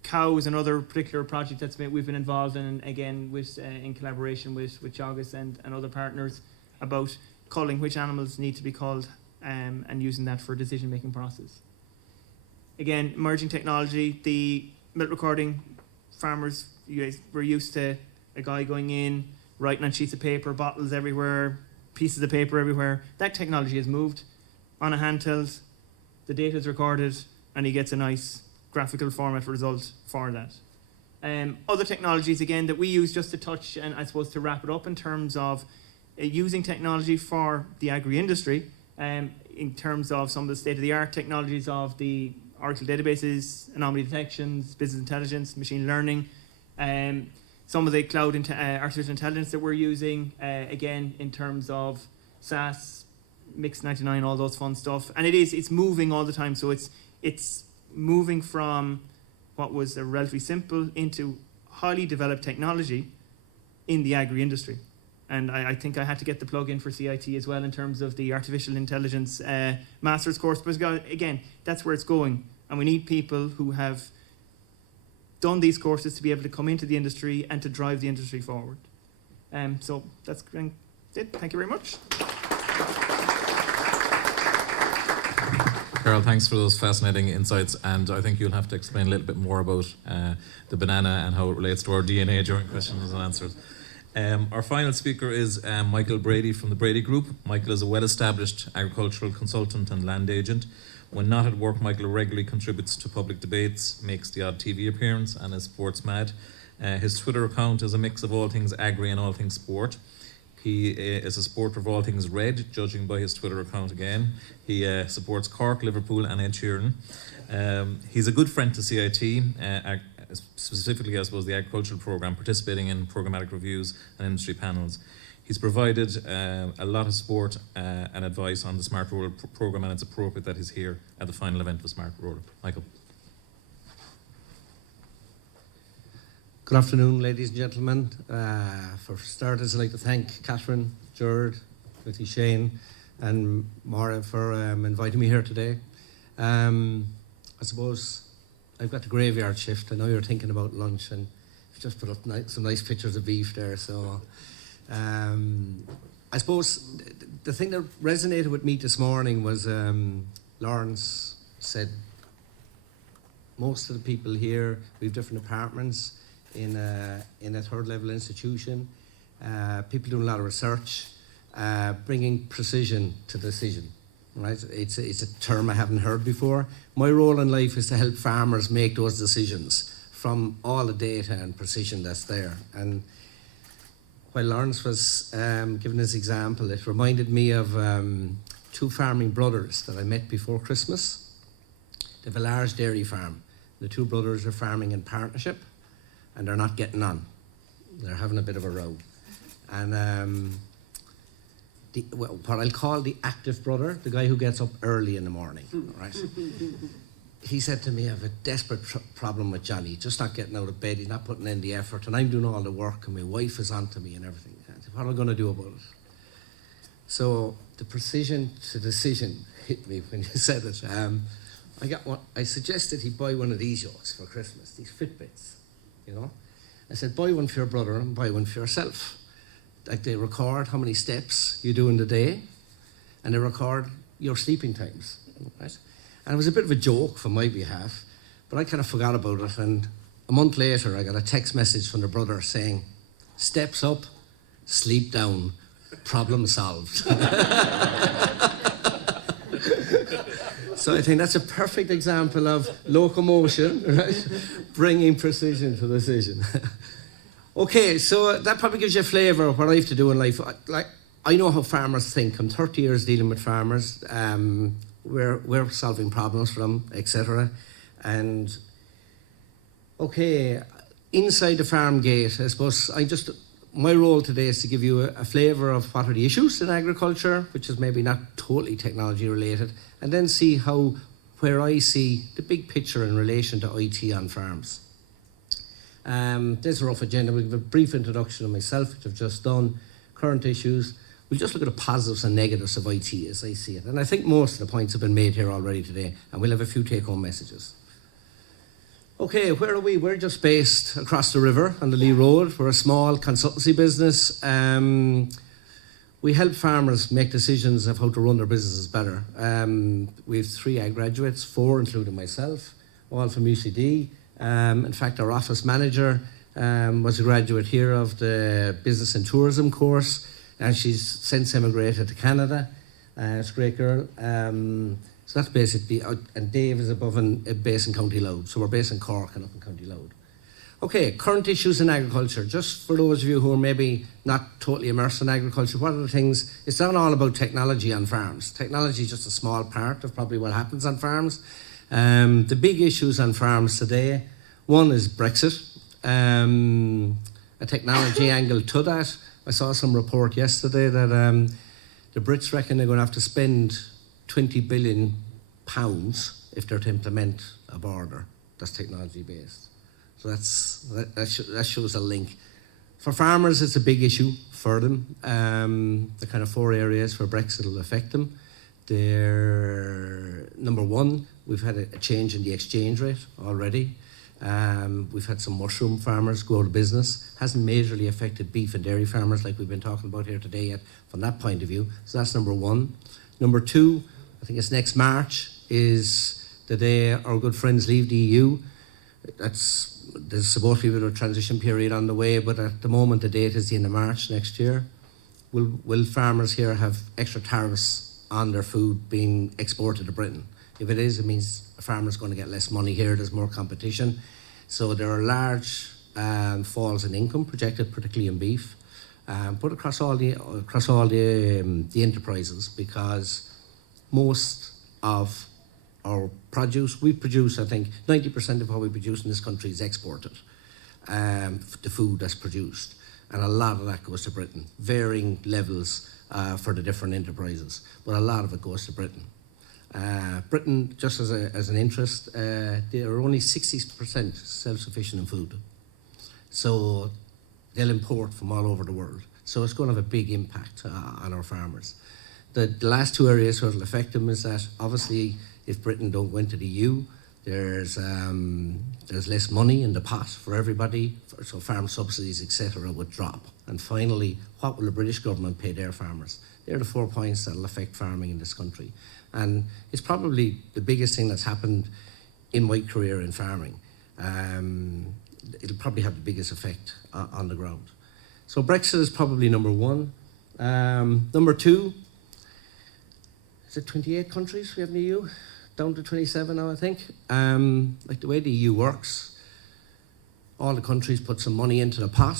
Cow is another particular project we've been involved in, again with in collaboration with Teagasc and other partners, about culling which animals need to be culled and using that for decision-making process. Again, emerging technology, the milk recording farmers, you guys were used to a guy going in, writing on sheets of paper, bottles everywhere, pieces of paper everywhere. That technology has moved on a handheld. The data is recorded, and he gets a nice graphical format result for that. Other technologies, again, that we use, just to touch and I suppose to wrap it up in terms of using technology for the agri-industry, in terms of some of the state-of-the-art technologies of the Oracle databases, anomaly detections, business intelligence, machine learning, some of the cloud artificial intelligence that we're using, again, in terms of SaaS, Mix 99, all those fun stuff. And it's moving all the time. So it's moving from what was a relatively simple into highly developed technology in the agri-industry. And I think I had to get the plug in for CIT as well in terms of the artificial intelligence master's course. But again, that's where it's going. And we need people who have done these courses to be able to come into the industry and to drive the industry forward. So that's it. Thank you very much. Carol, thanks for those fascinating insights, and I think you'll have to explain a little bit more about the banana and how it relates to our DNA during questions and answers. Our final speaker is Michael Brady from the Brady Group. Michael is a well-established agricultural consultant and land agent. When not at work, Michael regularly contributes to public debates, makes the odd TV appearance, and is sports mad. His Twitter account is a mix of all things agri and all things sport. He is a supporter of all things red, judging by his Twitter account again. He supports Cork, Liverpool and Ed Sheeran. He's a good friend to CIT, specifically, I suppose, the agricultural programme, participating in programmatic reviews and industry panels. He's provided a lot of support and advice on the Smart Rural programme, and it's appropriate that he's here at the final event of Smart Rural. Michael. Good afternoon, ladies and gentlemen. For starters, I'd like to thank Katherine, Gerard, Shane and Maura for inviting me here today. I suppose I've got the graveyard shift. I know you're thinking about lunch, and you've just put up some nice pictures of beef there. So I suppose the thing that resonated with me this morning was Lawrence said most of the people here, we have different apartments in a third level institution, people doing a lot of research, bringing precision to decision, right? It's a term I haven't heard before. My role in life is to help farmers make those decisions from all the data and precision that's there. And while Lawrence was giving his example, it reminded me of two farming brothers that I met before Christmas. They have a large dairy farm. The two brothers are farming in partnership, and they're not getting on. They're having a bit of a row. And what I'll call the active brother, the guy who gets up early in the morning, right? He said to me, I have a desperate problem with Johnny. He's just not getting out of bed, he's not putting in the effort, and I'm doing all the work, and my wife is on to me and everything. I said, what am I going to do about it? So the precision to decision hit me when you said it. I suggested he buy one of these yokes for Christmas, these Fitbits. You know, I said, buy one for your brother and buy one for yourself. Like, they record how many steps you do in the day, and they record your sleeping times, right? And it was a bit of a joke from my behalf, but I kind of forgot about it. And a month later, I got a text message from the brother saying, steps up, sleep down, problem solved. So I think that's a perfect example of locomotion, right? Bringing precision to decision. Okay, so that probably gives you a flavour of what I have to do in life. Like, I know how farmers think. I'm 30 years dealing with farmers. We're solving problems for them, etc. And okay, inside the farm gate, I suppose my role today is to give you a flavour of what are the issues in agriculture, which is maybe not totally technology related, and then see where I see the big picture in relation to IT on farms. There's a rough agenda. We'll give a brief introduction of myself, which I've just done, current issues. We'll just look at the positives and negatives of IT as I see it. And I think most of the points have been made here already today, and we'll have a few take-home messages. Okay, where are we? We're just based across the river on the Lee Road. We're a small consultancy business. We help farmers make decisions of how to run their businesses better. We have 3 ag graduates, 4 including myself, all from UCD. In fact, our office manager was a graduate here of the Business and Tourism course, and she's since emigrated to Canada. It's a great girl. So that's basically, and Dave is based in County Loud. So we're based in Cork and up in County Loud. Okay, current issues in agriculture. Just for those of you who are maybe not totally immersed in agriculture, what are the things? It's not all about technology on farms. Technology is just a small part of probably what happens on farms. The big issues on farms today, one is Brexit. A technology angle to that. I saw some report yesterday that the Brits reckon they're going to have to spend £20 billion if they're to implement a border that's technology based. So that shows a link. For farmers, it's a big issue for them. The kind of 4 areas where Brexit will affect them. They're, number one, we've had a change in the exchange rate already. We've had some mushroom farmers go out of business. Hasn't majorly affected beef and dairy farmers like we've been talking about here today yet from that point of view. So that's number one. Number two, I think it's next March, is the day our good friends leave the EU. There's supposed to be a bit of a transition period on the way, but at the moment the date is the end of March next year. Will farmers here have extra tariffs on their food being exported to Britain? If it is, it means a farmer's going to get less money here, there's more competition. So there are large falls in income projected, particularly in beef, but across all the enterprises, because most of our produce, we produce, I think, 90% of what we produce in this country is exported, the food that's produced. And a lot of that goes to Britain, varying levels for the different enterprises, but a lot of it goes to Britain. Britain, just as an interest, they are only 60% self-sufficient in food. So they'll import from all over the world. So it's going to have a big impact on our farmers. The last 2 areas where it'll affect them is that, obviously, if Britain don't go into the EU, there's less money in the pot for everybody, so farm subsidies, etc., would drop. And finally, what will the British government pay their farmers? They're the 4 points that will affect farming in this country. And it's probably the biggest thing that's happened in my career in farming. It'll probably have the biggest effect on the ground. So Brexit is probably number one. Number two, is it 28 countries we have in the EU? Down to 27 now, I think. Like the way the EU works, all the countries put some money into the pot.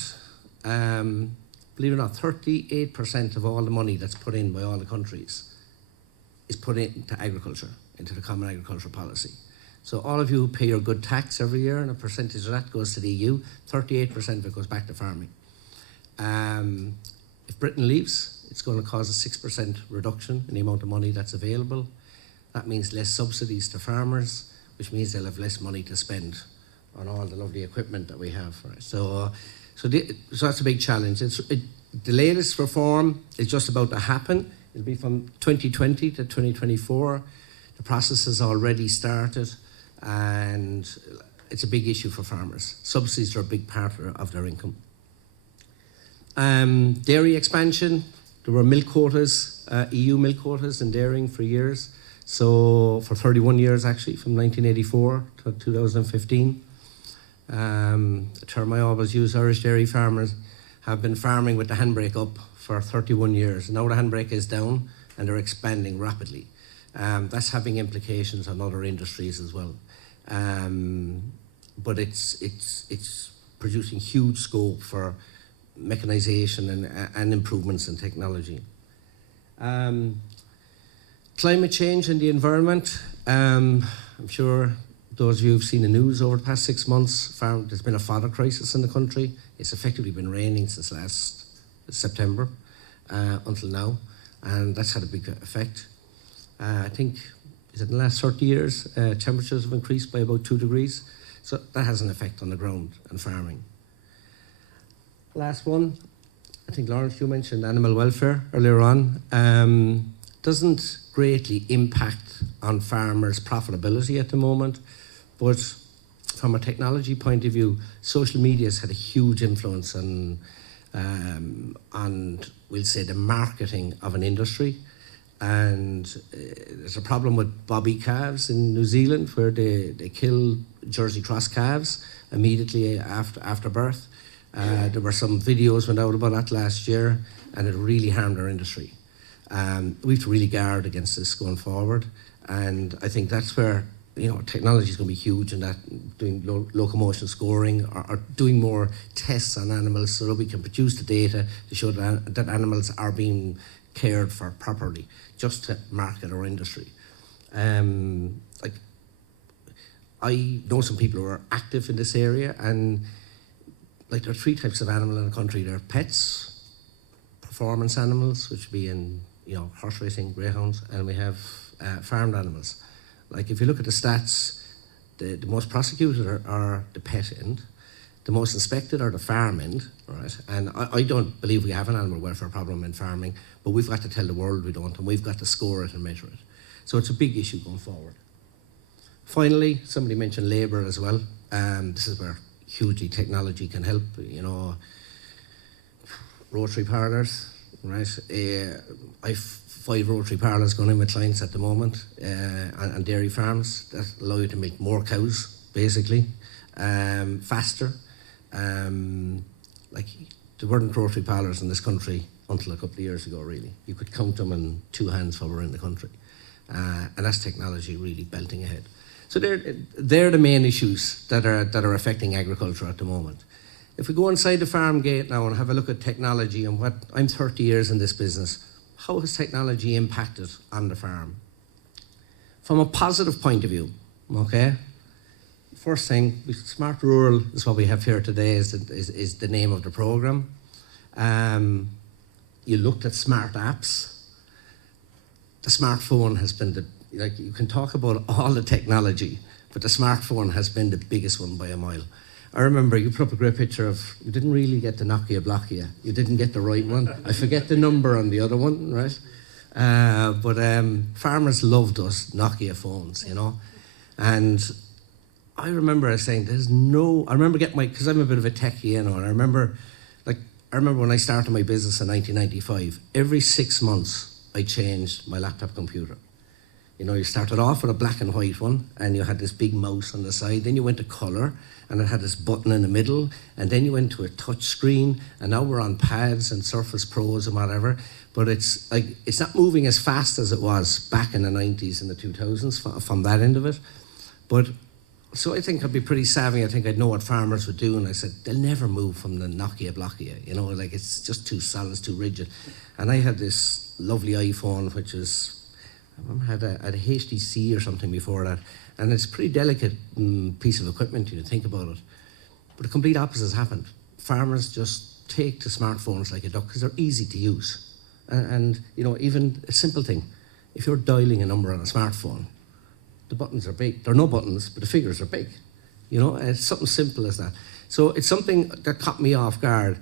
Believe it or not, 38% of all the money that's put in by all the countries is put into agriculture, into the Common Agricultural Policy. So all of you who pay your good tax every year, and a percentage of that goes to the EU, 38% of it goes back to farming. If Britain leaves, it's going to cause a 6% reduction in the amount of money that's available. That means less subsidies to farmers, which means they'll have less money to spend on all the lovely equipment that we have. Right? So that's a big challenge. The latest reform is just about to happen. It'll be from 2020 to 2024. The process has already started, and it's a big issue for farmers. Subsidies are a big part of their income. Dairy expansion. There were milk quotas, EU milk quotas in dairying for years. So for 31 years, actually, from 1984 to 2015. A term I always use, Irish dairy farmers have been farming with the handbrake up for 31 years. Now the handbrake is down and they're expanding rapidly. That's having implications on other industries as well. But it's producing huge scope for mechanization and improvements in technology. Climate change and the environment. I'm sure those of you who've seen the news over the past 6 months, there's been a fodder crisis in the country. It's effectively been raining since last September until now, and that's had a big effect. I think, is it in the last 30 years, temperatures have increased by about 2 degrees, so that has an effect on the ground and farming. Last one, I think Lawrence, you mentioned animal welfare earlier on. Doesn't greatly impact on farmers' profitability at the moment, but from a technology point of view, social media has had a huge influence on we'll say, the marketing of an industry. And there's a problem with bobby calves in New Zealand where they kill Jersey cross calves immediately after birth. There were some videos went out about that last year, and it really harmed our industry. We have to really guard against this going forward, and I think that's where technology is going to be huge in that, doing locomotion scoring or doing more tests on animals so that we can produce the data to show that animals are being cared for properly, just to market our industry. Like, I know some people who are active in this area, and like, there are 3 types of animal in the country. There are pets, performance animals, which would be in horse racing, greyhounds, and we have farmed animals. Like, if you look at the stats, the most prosecuted are the pet end, the most inspected are the farm end, right? And I don't believe we have an animal welfare problem in farming, but we've got to tell the world we don't, and we've got to score it and measure it. So it's a big issue going forward. Finally, somebody mentioned labour as well. This is where hugely technology can help. Rotary parlours, right? I've 5 rotary parlours going in with clients at the moment, and dairy farms that allow you to milk more cows, basically, faster. Like, there weren't rotary parlours in this country until a couple of years ago, really. You could count them in 2 hands while we're in the country. And that's technology really belting ahead. So they're the main issues that are affecting agriculture at the moment. If we go inside the farm gate now and have a look at technology and what, I'm 30 years in this business, how has technology impacted on the farm? From a positive point of view, okay? First thing, Smart Rural is what we have here today, is the name of the program. You looked at smart apps. The smartphone has been you can talk about all the technology, but the smartphone has been the biggest one by a mile. I remember you put up a great picture of, you didn't really get the Nokia Blokia. You didn't get the right one. I forget the number on the other one, right? But farmers loved those Nokia phones, And I remember saying, I remember getting because I'm a bit of a techie, and I remember when I started my business in 1995, every 6 months I changed my laptop computer. You started off with a black and white one, and you had this big mouse on the side. Then you went to colour, and it had this button in the middle. And then you went to a touch screen, and now we're on pads and Surface Pros and whatever. But it's not moving as fast as it was back in the 90s and the 2000s from that end of it. But so I think I'd be pretty savvy. I think I'd know what farmers would do. And I said, they'll never move from the Nokia Blokia. It's just too solid, it's too rigid. And I had this lovely iPhone, which is, I remember had a HTC or something before that, and it's a pretty delicate piece of equipment, you think about it. But the complete opposite has happened. Farmers just take to smartphones like a duck because they're easy to use. And even a simple thing, if you're dialing a number on a smartphone, the buttons are big. There are no buttons, but the figures are big. It's something simple as that. So it's something that caught me off guard.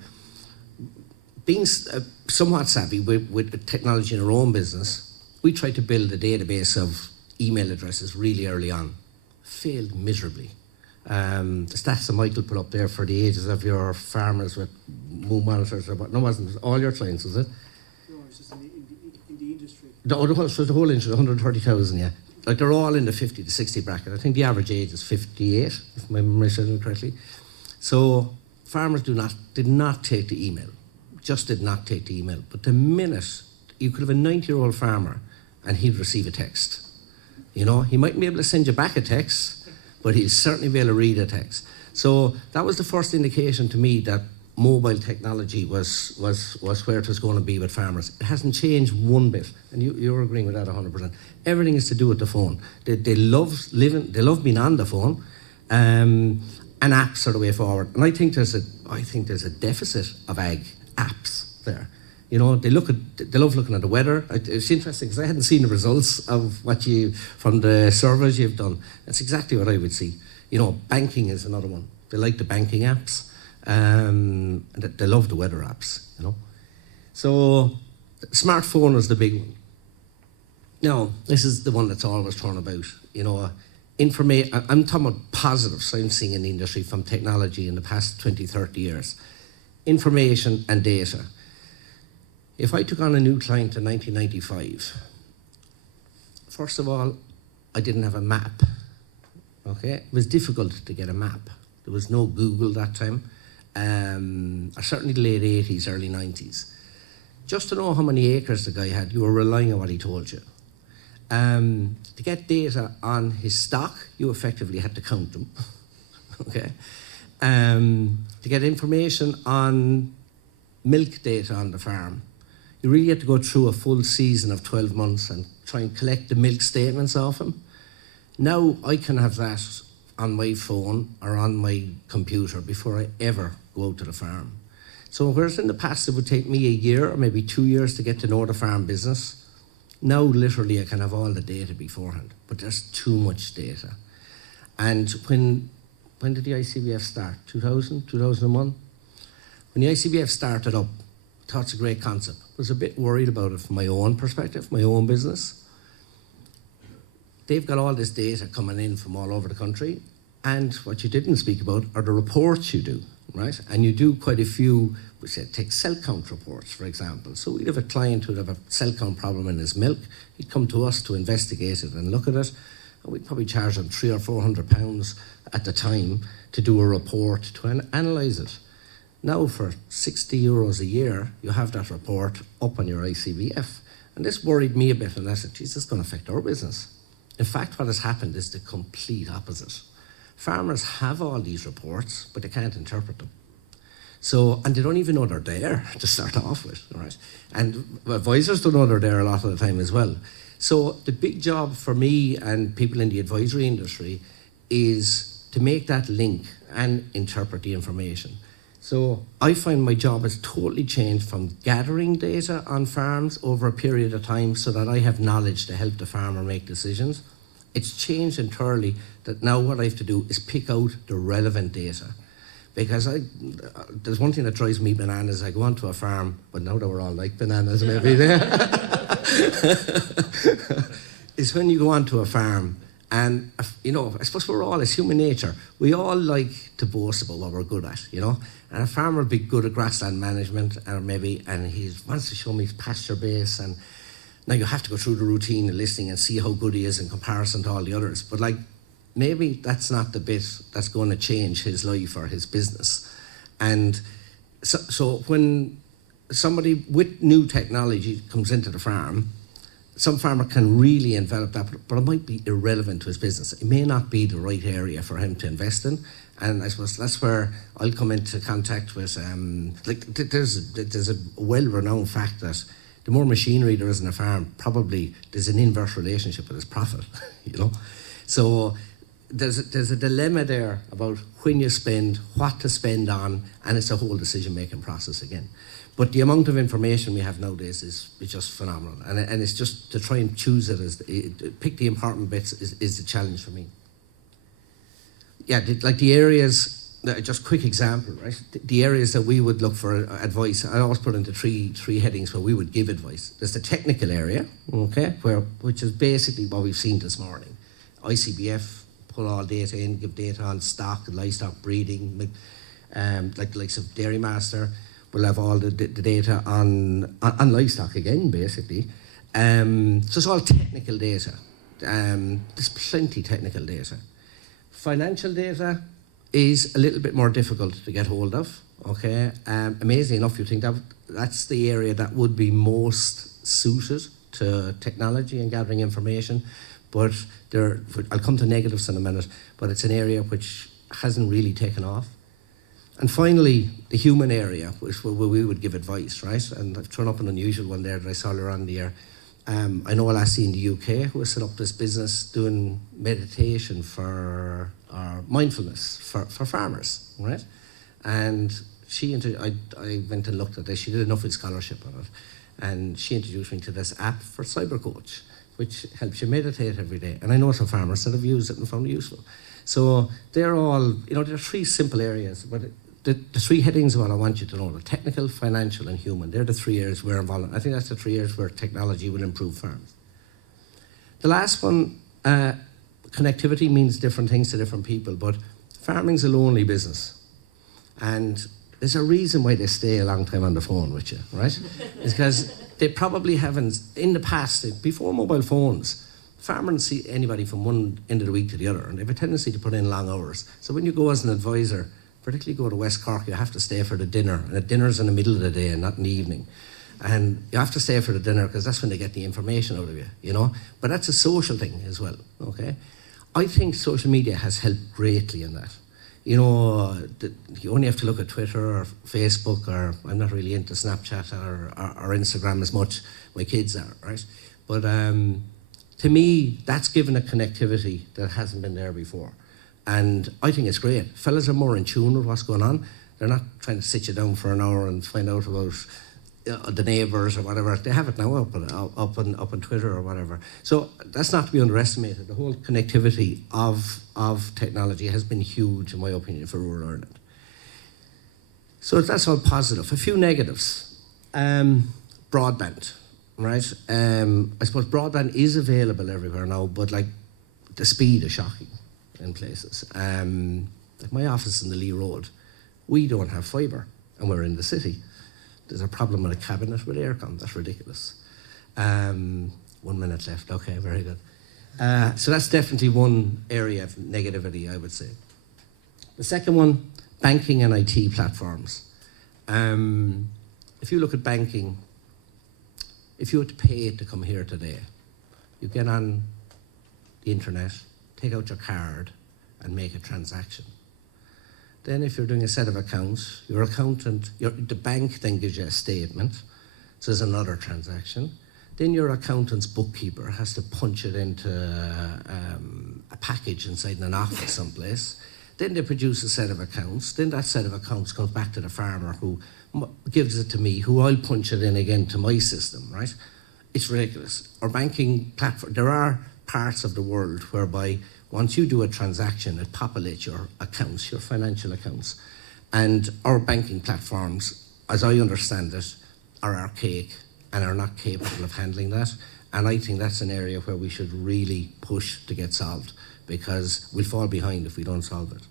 Being somewhat savvy with technology in our own business, we tried to build a database of email addresses really early on. Failed miserably. The stats that Michael put up there for the ages of your farmers with Moo Monitors, no, wasn't it all your clients, was it? No, it's just in the industry. The whole industry, 130,000, yeah. Like, they're all in the 50 to 60 bracket. I think the average age is 58, if my memory serves correctly. So farmers did not take the email. Just did not take the email. But the minute, you could have a 90-year-old farmer and he'd receive a text. He mightn't be able to send you back a text, but he'll certainly be able to read a text. So that was the first indication to me that mobile technology was where it was going to be with farmers. It hasn't changed one bit, and you're agreeing with that 100%. Everything is to do with the phone. They love being on the phone, and apps are the way forward. And I think there's a deficit of ag apps there. They love looking at the weather. It's interesting because I hadn't seen the results of from the surveys you've done. That's exactly what I would see. Banking is another one. They like the banking apps. They love the weather apps. So, smartphone is the big one. Now, this is the one that's always thrown about. I'm talking about positives I'm seeing in the industry from technology in the past 20, 30 years. Information and data. If I took on a new client in 1995, first of all, I didn't have a map Okay, it was difficult to get a map. There was no Google that time. Certainly the late 80s, early 90s. Just to know how many acres the guy had, you were relying on what he told you. To get data on his stock, you effectively had to count them. Okay. To get information on milk data on the farm, you really had to go through a full season of 12 months and try and collect the milk statements off him. Now I can have that on my phone or on my computer before I ever go out to the farm. So whereas in the past it would take me a year or maybe 2 years to get to know the farm business, now literally I can have all the data beforehand, but there's too much data. And when did the ICBF start? 2000, 2001? When the ICBF started up, I thought it's a great concept. I was a bit worried about it from my own perspective, my own business. They've got all this data coming in from all over the country, and what you didn't speak about are the reports you do, right? And you do quite a few, we say, take cell count reports, for example. So we'd have a client who'd have a cell count problem in his milk. He'd come to us to investigate it and look at it, and we'd probably charge him £300 or £400 at the time to do a report to analyse it. Now for €60 a year, you have that report up on your ICBF. And this worried me a bit, and I said, geez, this is going to affect our business. In fact, what has happened is the complete opposite. Farmers have all these reports, but they can't interpret them. So, and they don't even know they're there to start off with, right? And advisors don't know they're there a lot of the time as well. So the big job for me and people in the advisory industry is to make that link and interpret the information. So I find my job has totally changed from gathering data on farms over a period of time so that I have knowledge to help the farmer make decisions. It's changed entirely that now what I have to do is pick out the relevant data. Because there's one thing that drives me bananas. I go onto a farm, but now that we're all like bananas maybe there, is when you go onto a farm and, you know, I suppose we're all, it's human nature, we all like to boast about what we're good at, you know. And a farmer will be good at grassland management, and he wants to show me his pasture base. And now you have to go through the routine of listening and see how good he is in comparison to all the others. But like, maybe that's not the bit that's going to change his life or his business. And so when somebody with new technology comes into the farm, some farmer can really envelop that, but it might be irrelevant to his business. It may not be the right area for him to invest in. And I suppose that's where I'll come into contact with, there's a well-renowned fact that the more machinery there is in a farm, probably there's an inverse relationship with its profit, you know. So there's a dilemma there about when you spend, what to spend on, and it's a whole decision-making process again. But the amount of information we have nowadays is just phenomenal. And it's just to try and choose it, pick the important bits is the challenge for me. Yeah, like the areas, just quick example, right? The areas that we would look for advice, I always put into three headings where we would give advice. There's the technical area, okay, which is basically what we've seen this morning. ICBF, pull all data in, give data on stock, livestock breeding, like the likes of Dairy Master. We'll have all the data on livestock again, basically. So it's all technical data. There's plenty technical data. Financial data is a little bit more difficult to get hold of, okay? Amazing enough, you think that's the area that would be most suited to technology and gathering information, but I'll come to negatives in a minute, but it's an area which hasn't really taken off. And finally, the human area, which where we would give advice, right? And I've thrown up an unusual one there that I saw earlier on the year. I know a lassie in the UK who has set up this business doing meditation for mindfulness for farmers, right? And I went and looked at this. She did enough scholarship on it, and she introduced me to this app for Cyber Coach, which helps you meditate every day. And I know some farmers that have used it and found it useful. So they're all, there are three simple areas, but the three headings of what I want you to know: the technical, financial, and human. They're the three areas we're involved in. I think that's the 3 areas where technology will improve farms. The last one, connectivity means different things to different people, but farming's a lonely business. And there's a reason why they stay a long time on the phone with you, right? It's because they probably haven't, in the past, before mobile phones, farmer can see anybody from one end of the week to the other, and they have a tendency to put in long hours. So when you go as an advisor, particularly go to West Cork, you have to stay for the dinner, and the dinner's in the middle of the day and not in the evening. And you have to stay for the dinner because that's when they get the information out of you, you know. But that's a social thing as well, okay? I think social media has helped greatly in that. You know, you only have to look at Twitter or Facebook, or I'm not really into Snapchat or Instagram as much. My kids are, right? But to me, that's given a connectivity that hasn't been there before. And I think it's great. Fellas are more in tune with what's going on. They're not trying to sit you down for an hour and find out about the neighbours or whatever. They have it now up on Twitter or whatever. So that's not to be underestimated. The whole connectivity of technology has been huge, in my opinion, for rural Ireland. So that's all positive. A few negatives. Broadband, right? I suppose broadband is available everywhere now, but like the speed is shocking in places. Like my office in the Lee Road, we don't have fibre, and we're in the city. There's a problem with a cabinet with aircon. That's ridiculous. 1 minute left. Okay, very good. So that's definitely one area of negativity, I would say. The second one, banking and IT platforms. If you look at banking, if you were to pay to come here today, you get on the internet, take out your card, and make a transaction. Then if you're doing a set of accounts, your accountant, the bank then gives you a statement, so there's another transaction. Then your accountant's bookkeeper has to punch it into a package inside an office someplace. Then they produce a set of accounts. Then that set of accounts comes back to the farmer who gives it to me, who I'll punch it in again to my system, right? It's ridiculous. Our banking platform, there are parts of the world whereby once you do a transaction, it populates your accounts, your financial accounts. And our banking platforms, as I understand it, are archaic and are not capable of handling that. And I think that's an area where we should really push to get solved, because we'll fall behind if we don't solve it.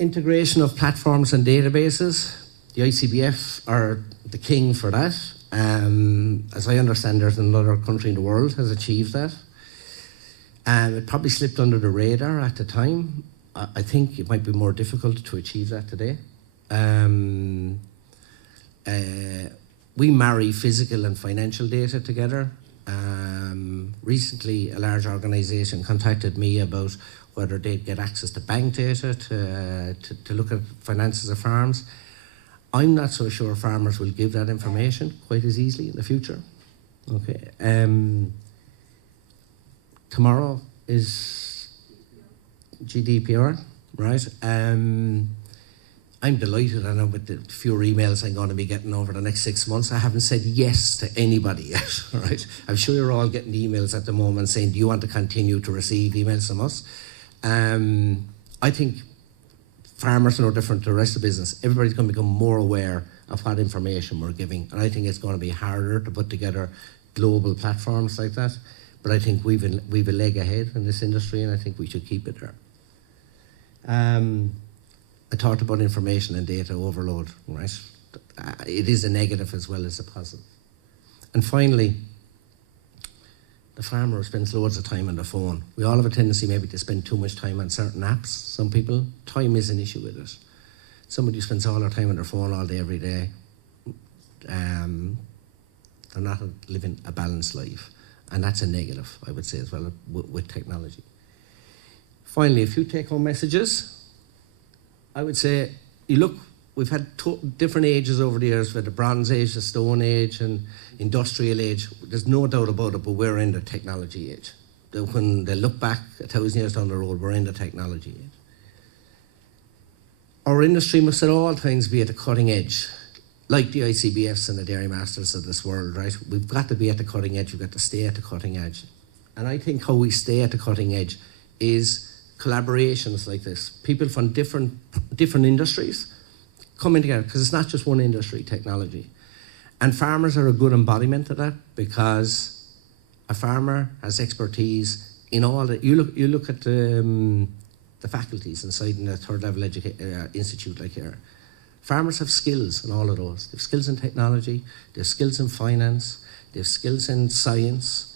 Integration of platforms and databases. The ICBF are the king for that. As I understand, there's another country in the world has achieved that. It probably slipped under the radar at the time. I think it might be more difficult to achieve that today. We marry physical and financial data together. Recently, a large organisation contacted me about whether they'd get access to bank data to look at finances of farms. I'm not so sure farmers will give that information quite as easily in the future. Okay. Tomorrow is GDPR, right? I'm delighted, I know, with the few emails I'm going to be getting over the next 6 months. I haven't said yes to anybody yet, right? I'm sure you're all getting emails at the moment saying, do you want to continue to receive emails from us? I think farmers are no different to the rest of the business. Everybody's going to become more aware of what information we're giving. And I think it's going to be harder to put together global platforms like that. But I think we've a leg ahead in this industry, and I think we should keep it there. I talked about information and data overload, right? It is a negative as well as a positive. And finally, the farmer spends loads of time on the phone. We all have a tendency maybe to spend too much time on certain apps. Some people, time is an issue with it. Somebody who spends all their time on their phone all day, every day, they're not living a balanced life. And that's a negative, I would say, as well, with technology. Finally, a few take-home messages. I would say, you look, we've had different ages over the years, with the Bronze Age, the Stone Age, and Industrial Age. There's no doubt about it, but we're in the technology age. When they look back 1,000 years down the road, we're in the technology age. Our industry must at all times be at the cutting edge, like the ICBFs and the Dairy Masters of this world, right? We've got to be at the cutting edge, we've got to stay at the cutting edge. And I think how we stay at the cutting edge is collaborations like this. People from different industries coming together, because it's not just one industry, technology. And farmers are a good embodiment of that, because a farmer has expertise in all that. You look at the faculties inside in a third level institute like here. Farmers have skills in all of those. They have skills in technology, they have skills in finance, they have skills in science.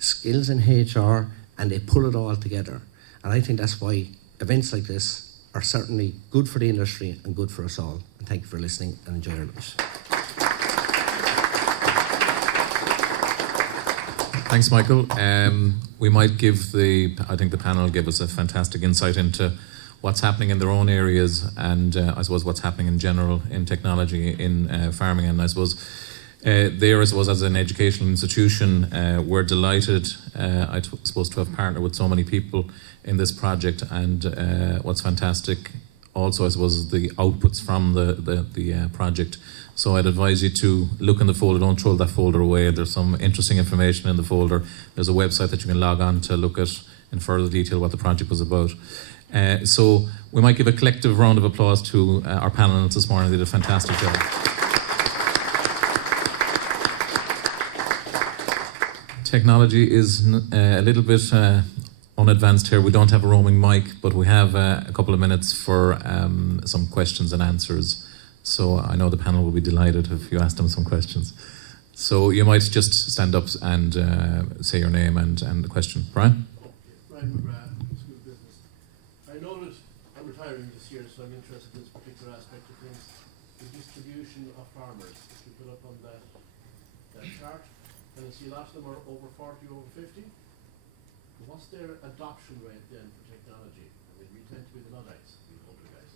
skills in HR, and they pull it all together. And I think that's why events like this are certainly good for the industry and good for us all. And thank you for listening, and enjoy your lunch. Thanks, Michael. We might give I think the panel give us a fantastic insight into what's happening in their own areas, and I suppose what's happening in general in technology in farming. And I suppose as an educational institution, we're delighted, suppose, to have partnered with so many people in this project. And what's fantastic also, I suppose, the outputs from the project. So I'd advise you to look in the folder. Don't throw that folder away. There's some interesting information in the folder. There's a website that you can log on to look at in further detail what the project was about. So we might give a collective round of applause to our panelists this morning. They did a fantastic job. Technology is a little bit unadvanced here. We don't have a roaming mic, but we have a couple of minutes for some questions and answers. So I know the panel will be delighted if you ask them some questions. So you might just stand up and say your name and the question. Brian? Brian McGrath, School of Business. I know that I'm retiring this year, so I'm interested in this particular aspect of things. The distribution of farmers, if you put up on that chart, and I see a lot of them are over 40, over 50. What's their adoption rate then for technology? I mean, we tend to be the Luddites, the older guys.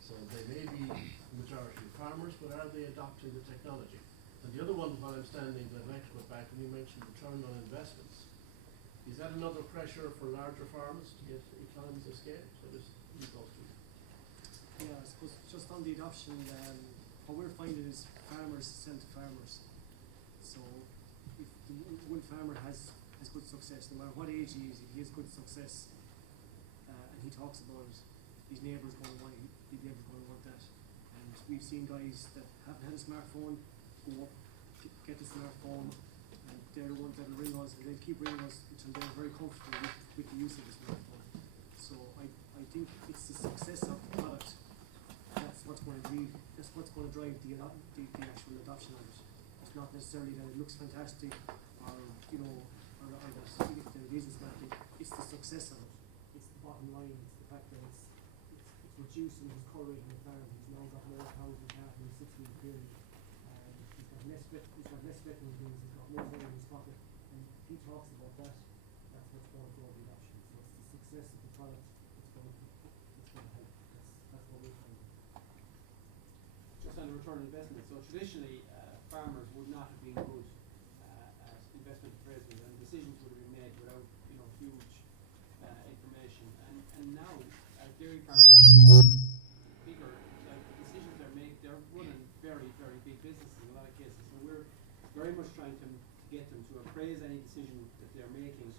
So they may be the majority of farmers, but are they adopting the technology? And the other one, while I'm standing, that I'd like to go back, and you mentioned return on investments. Is that another pressure for larger farmers to get economies of scale? So there's those two. Yeah, I suppose just on the adoption, what we're finding is farmers sell to farmers. So if one farmer has good success, no matter what age he is, if he has good success, and he talks about it, his neighbours going to want it, his neighbours going to want that. And we've seen guys that haven't had a smartphone go up, get the smartphone, and they're the ones that will ring us, and they'll keep ringing us until they're very comfortable with the use of the smartphone. So I think it's the success of the product that's what's going to drive the actual adoption of it. It's not necessarily that it looks fantastic, or or that if there is a smartphone. It's the success of it. It's the bottom line. It's the fact that it's reducing his coverage on the farm. He's now got more cows and calf in a 6-week period. He's got less veterinary bills. He's got more money in his pocket. And he talks about that. That's what's going to grow the adoption. So it's the success of the product that's going to help. That's what we're finding. Just on the return on investment. So traditionally, farmers would not have been good at investment appraisal, and decisions would have been made without huge information. And now, dairy farmers, bigger, the decisions they're making, they're running very, very big businesses in a lot of cases. So we're very much trying to get them to appraise any decision that they're making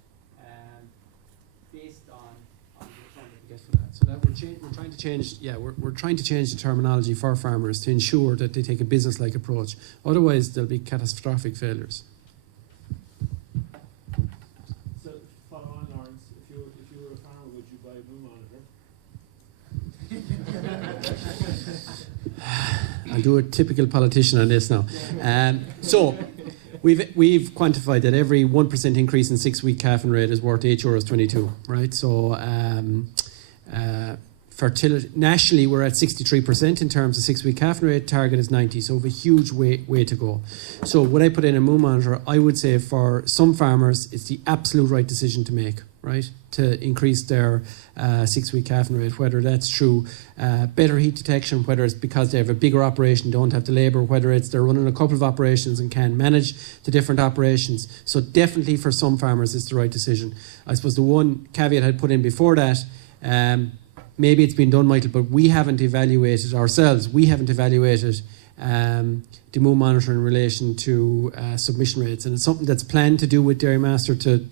based on the return that they get for that. So that we're trying to change. Yeah, we're trying to change the terminology for farmers to ensure that they take a business-like approach. Otherwise, there'll be catastrophic failures. So follow on, Lawrence. If you were a farmer, would you buy a Moo Monitor? I'll do a typical politician on this now. So we've quantified that every 1% increase in 6-week calving rate is worth €8.22, right? So fertility nationally we're at 63% in terms of 6-week calving rate. Target is 90, so we have a huge way to go. So would I put in a Moo Monitor? I would say for some farmers it's the absolute right decision to make, right? To increase their 6-week calving rate, whether that's through better heat detection, whether it's because they have a bigger operation, don't have the labour, whether it's they're running a couple of operations and can manage the different operations. So definitely for some farmers it's the right decision. I suppose the one caveat I'd put in before that, maybe it's been done, Michael, but we haven't evaluated ourselves. We haven't evaluated the Moo Monitor in relation to submission rates, and it's something that's planned to do with Dairy Master to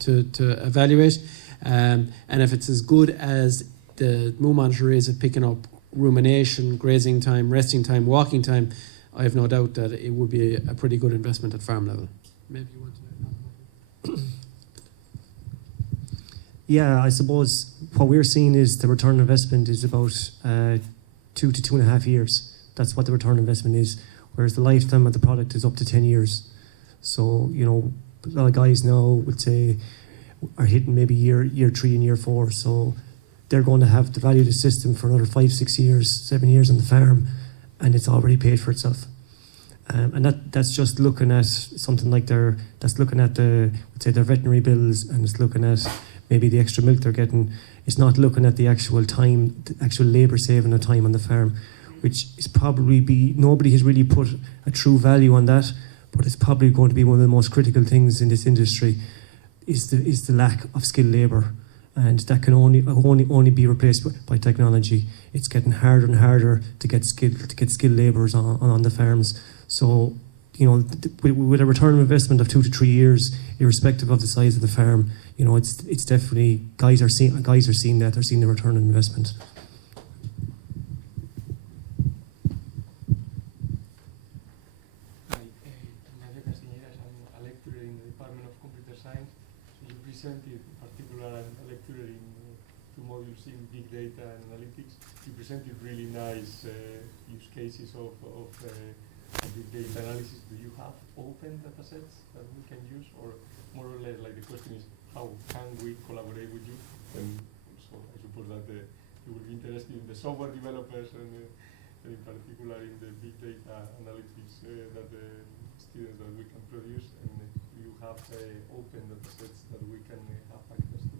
evaluate. And if it's as good as the Moo Monitor is at picking up rumination, grazing time, resting time, walking time, I have no doubt that it would be a pretty good investment at farm level. Maybe you want to. Yeah, I suppose what we're seeing is the return on investment is about 2 to 2.5 years. That's what the return on investment is, whereas the lifetime of the product is up to 10 years. So, But a lot of guys now would say are hitting maybe year 3 and year 4, so they're going to have to value the system for another 5, 6 years, 7 years on the farm, and it's already paid for itself. And that's just looking at something like that's looking at their veterinary bills, and it's looking at maybe the extra milk they're getting. It's not looking at the actual time, the actual labour saving of time on the farm, which is probably nobody has really put a true value on that, but it's probably going to be one of the most critical things in this industry is the lack of skilled labour. And that can only be replaced by technology. It's getting harder and harder to get skilled labourers on the farms. So, with a return on investment of 2 to 3 years, irrespective of the size of the farm, it's definitely guys are seeing that. They're seeing the return on investment. Hi, I'm a lecturer in the Department of Computer Science. So you presented, in particular, I'm a lecturer in 2 modules in Big Data and Analytics. You presented really nice use cases of big data analysis. Do you have open data sets that we can use, or more or less like the question is how can we collaborate with you? And so I suppose that you will be interested in the software developers and in particular in the big data analytics that the students that we can produce, and you have open data sets that we can have access to.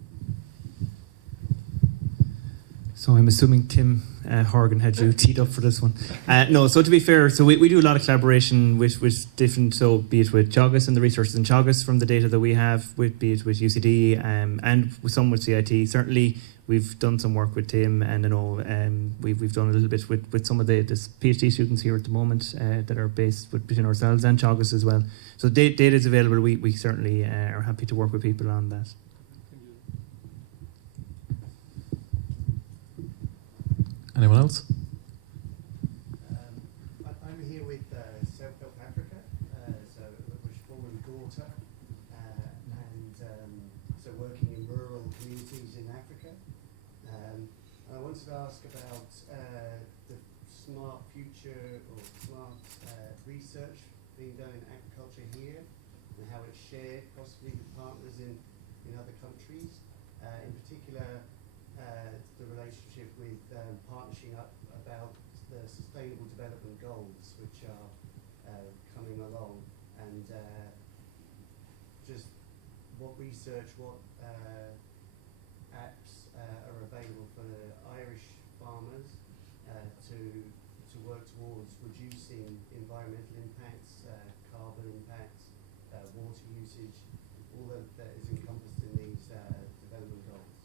So I'm assuming Tim Horgan had you teed up for this one. No, so to be fair, so we do a lot of collaboration with different, so be it with Teagasc and the resources in Teagasc from the data that we have, be it with UCD and with some with CIT. Certainly we've done some work with Tim, and I know we've done a little bit with some of the PhD students here at the moment that are based between ourselves and Teagasc as well. So data is available. We certainly are happy to work with people on that. Anyone else? I'm here with Self-Help Africa, which formerly Daughter, and so working in rural communities in Africa. And I wanted to ask about the smart future or smart research being done in agriculture here, and how it's shared possibly with partners in other countries. In particular, the relationship with partnering up about the Sustainable Development Goals, which are coming along, and just what research, what apps are available for Irish farmers to work towards reducing environmental impacts, carbon impacts, water usage, all that is encompassed in these development goals.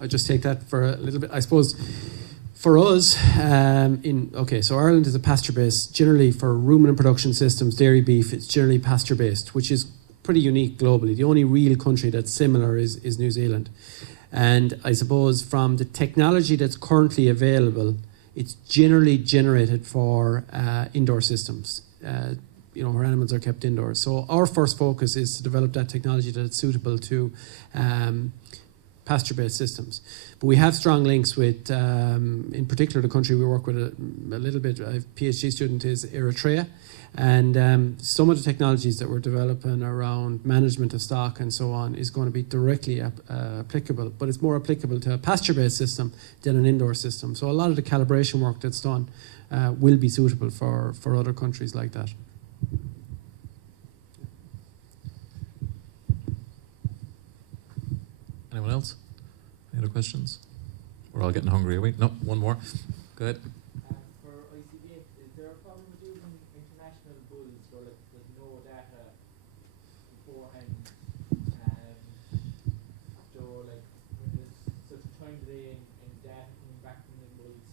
I'll just take that for a little bit. I suppose for us, so Ireland is a pasture-based, generally for ruminant production systems, dairy beef, it's generally pasture-based, which is pretty unique globally. The only real country that's similar is New Zealand. And I suppose from the technology that's currently available, it's generally generated for indoor systems, where animals are kept indoors. So our first focus is to develop that technology that's suitable to pasture-based systems. But we have strong links with, in particular, the country we work with a little bit. A PhD student is Eritrea, and some of the technologies that we're developing around management of stock and so on is going to be directly applicable, but it's more applicable to a pasture-based system than an indoor system. So a lot of the calibration work that's done will be suitable for other countries like that. Anyone else? Any other questions? We're all getting hungry, are we? No, one more. Go ahead. For ICDF, is there a problem with using international bulls where there's no data beforehand? So when there's such a time delay in data coming back from the bulls?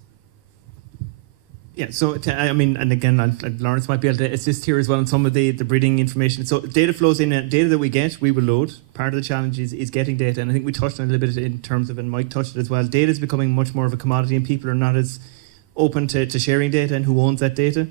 Yeah, so and again, Lawrence might be able to assist here as well on some of the breeding information. So data flows in, data that we get, we will load. Part of the challenge is getting data, and I think we touched on it a little bit in terms of, and Mike touched it as well, data is becoming much more of a commodity, and people are not as open to sharing data and who owns that data.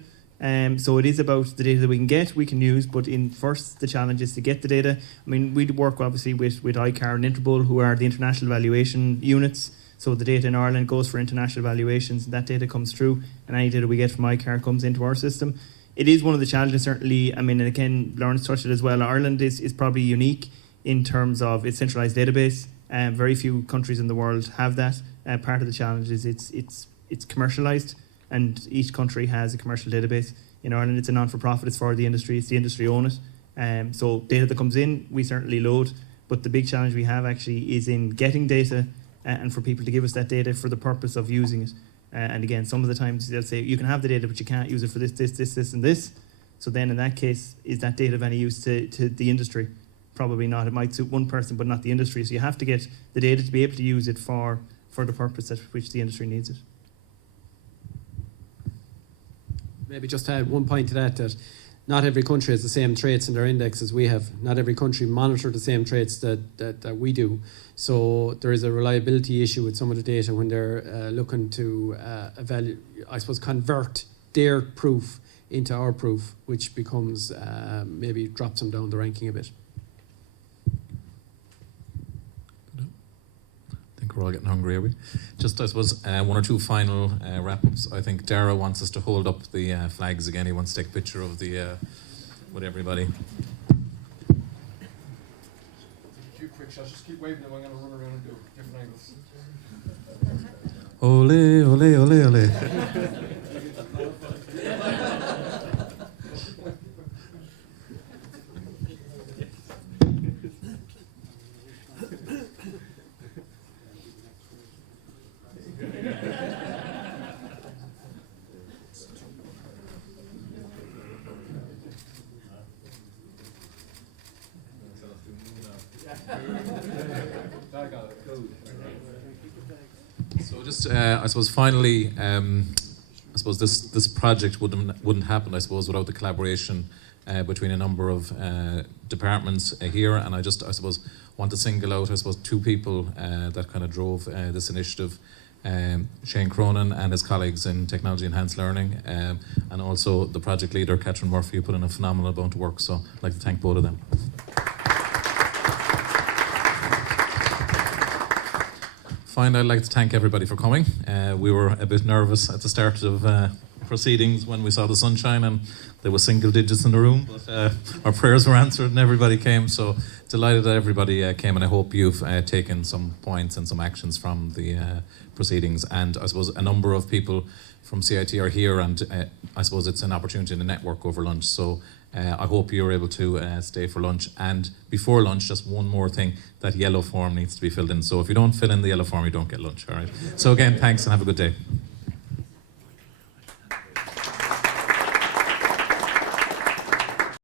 So it is about the data that we can get, we can use, but first the challenge is to get the data. I mean, we work obviously with ICAR and Interpol, who are the international valuation units. So the data in Ireland goes for international valuations, and that data comes through, and any data we get from ICAR comes into our system. it is one of the challenges, certainly. I mean, and again, Lawrence touched it as well. Ireland is probably unique in terms of its centralised database. Very few countries in the world have that. Part of the challenge is it's commercialised, and each country has a commercial database. In Ireland, it's a non-for-profit. It's for the industry. It's the industry own it. So data that comes in, we certainly load. But the big challenge we have actually is in getting data and for people to give us that data for the purpose of using it. And again, some of the times they'll say, you can have the data, but you can't use it for this, and this. So then in that case, is that data of any use to the industry? Probably not. It might suit one person, but not the industry. So you have to get the data to be able to use it for the purpose at which the industry needs it. Maybe just to add one point to that not every country has the same traits in their index as we have. Not every country monitor the same traits that we do. So there is a reliability issue with some of the data when they're looking to convert their proof into our proof, which becomes maybe drops them down the ranking a bit. I think we're all getting hungry, are we? Just, I suppose, one or two final wrap-ups. I think Dara wants us to hold up the flags again. He wants to take a picture of the with everybody. A few quick shots. Just keep waving them. I'm going to run around and do different angles. Ole, ole, ole, ole. So just, I suppose, finally, I suppose this project wouldn't happen, I suppose, without the collaboration between a number of departments here. And I suppose, want to single out, I suppose, two people that kind of drove this initiative. Shane Cronin and his colleagues in Technology Enhanced Learning, and also the project leader, Katherine Murphy, who put in a phenomenal amount of work. So I'd like to thank both of them. Finally, I'd like to thank everybody for coming. We were a bit nervous at the start of proceedings when we saw the sunshine and there were single digits in the room, but our prayers were answered and everybody came. So delighted that everybody came, and I hope you've taken some points and some actions from the proceedings. And I suppose a number of people from CIT are here, and I suppose it's an opportunity to network over lunch. So I hope you're able to stay for lunch. And before lunch, just one more thing, that yellow form needs to be filled in. So if you don't fill in the yellow form, you don't get lunch, all right? So again, thanks and have a good day.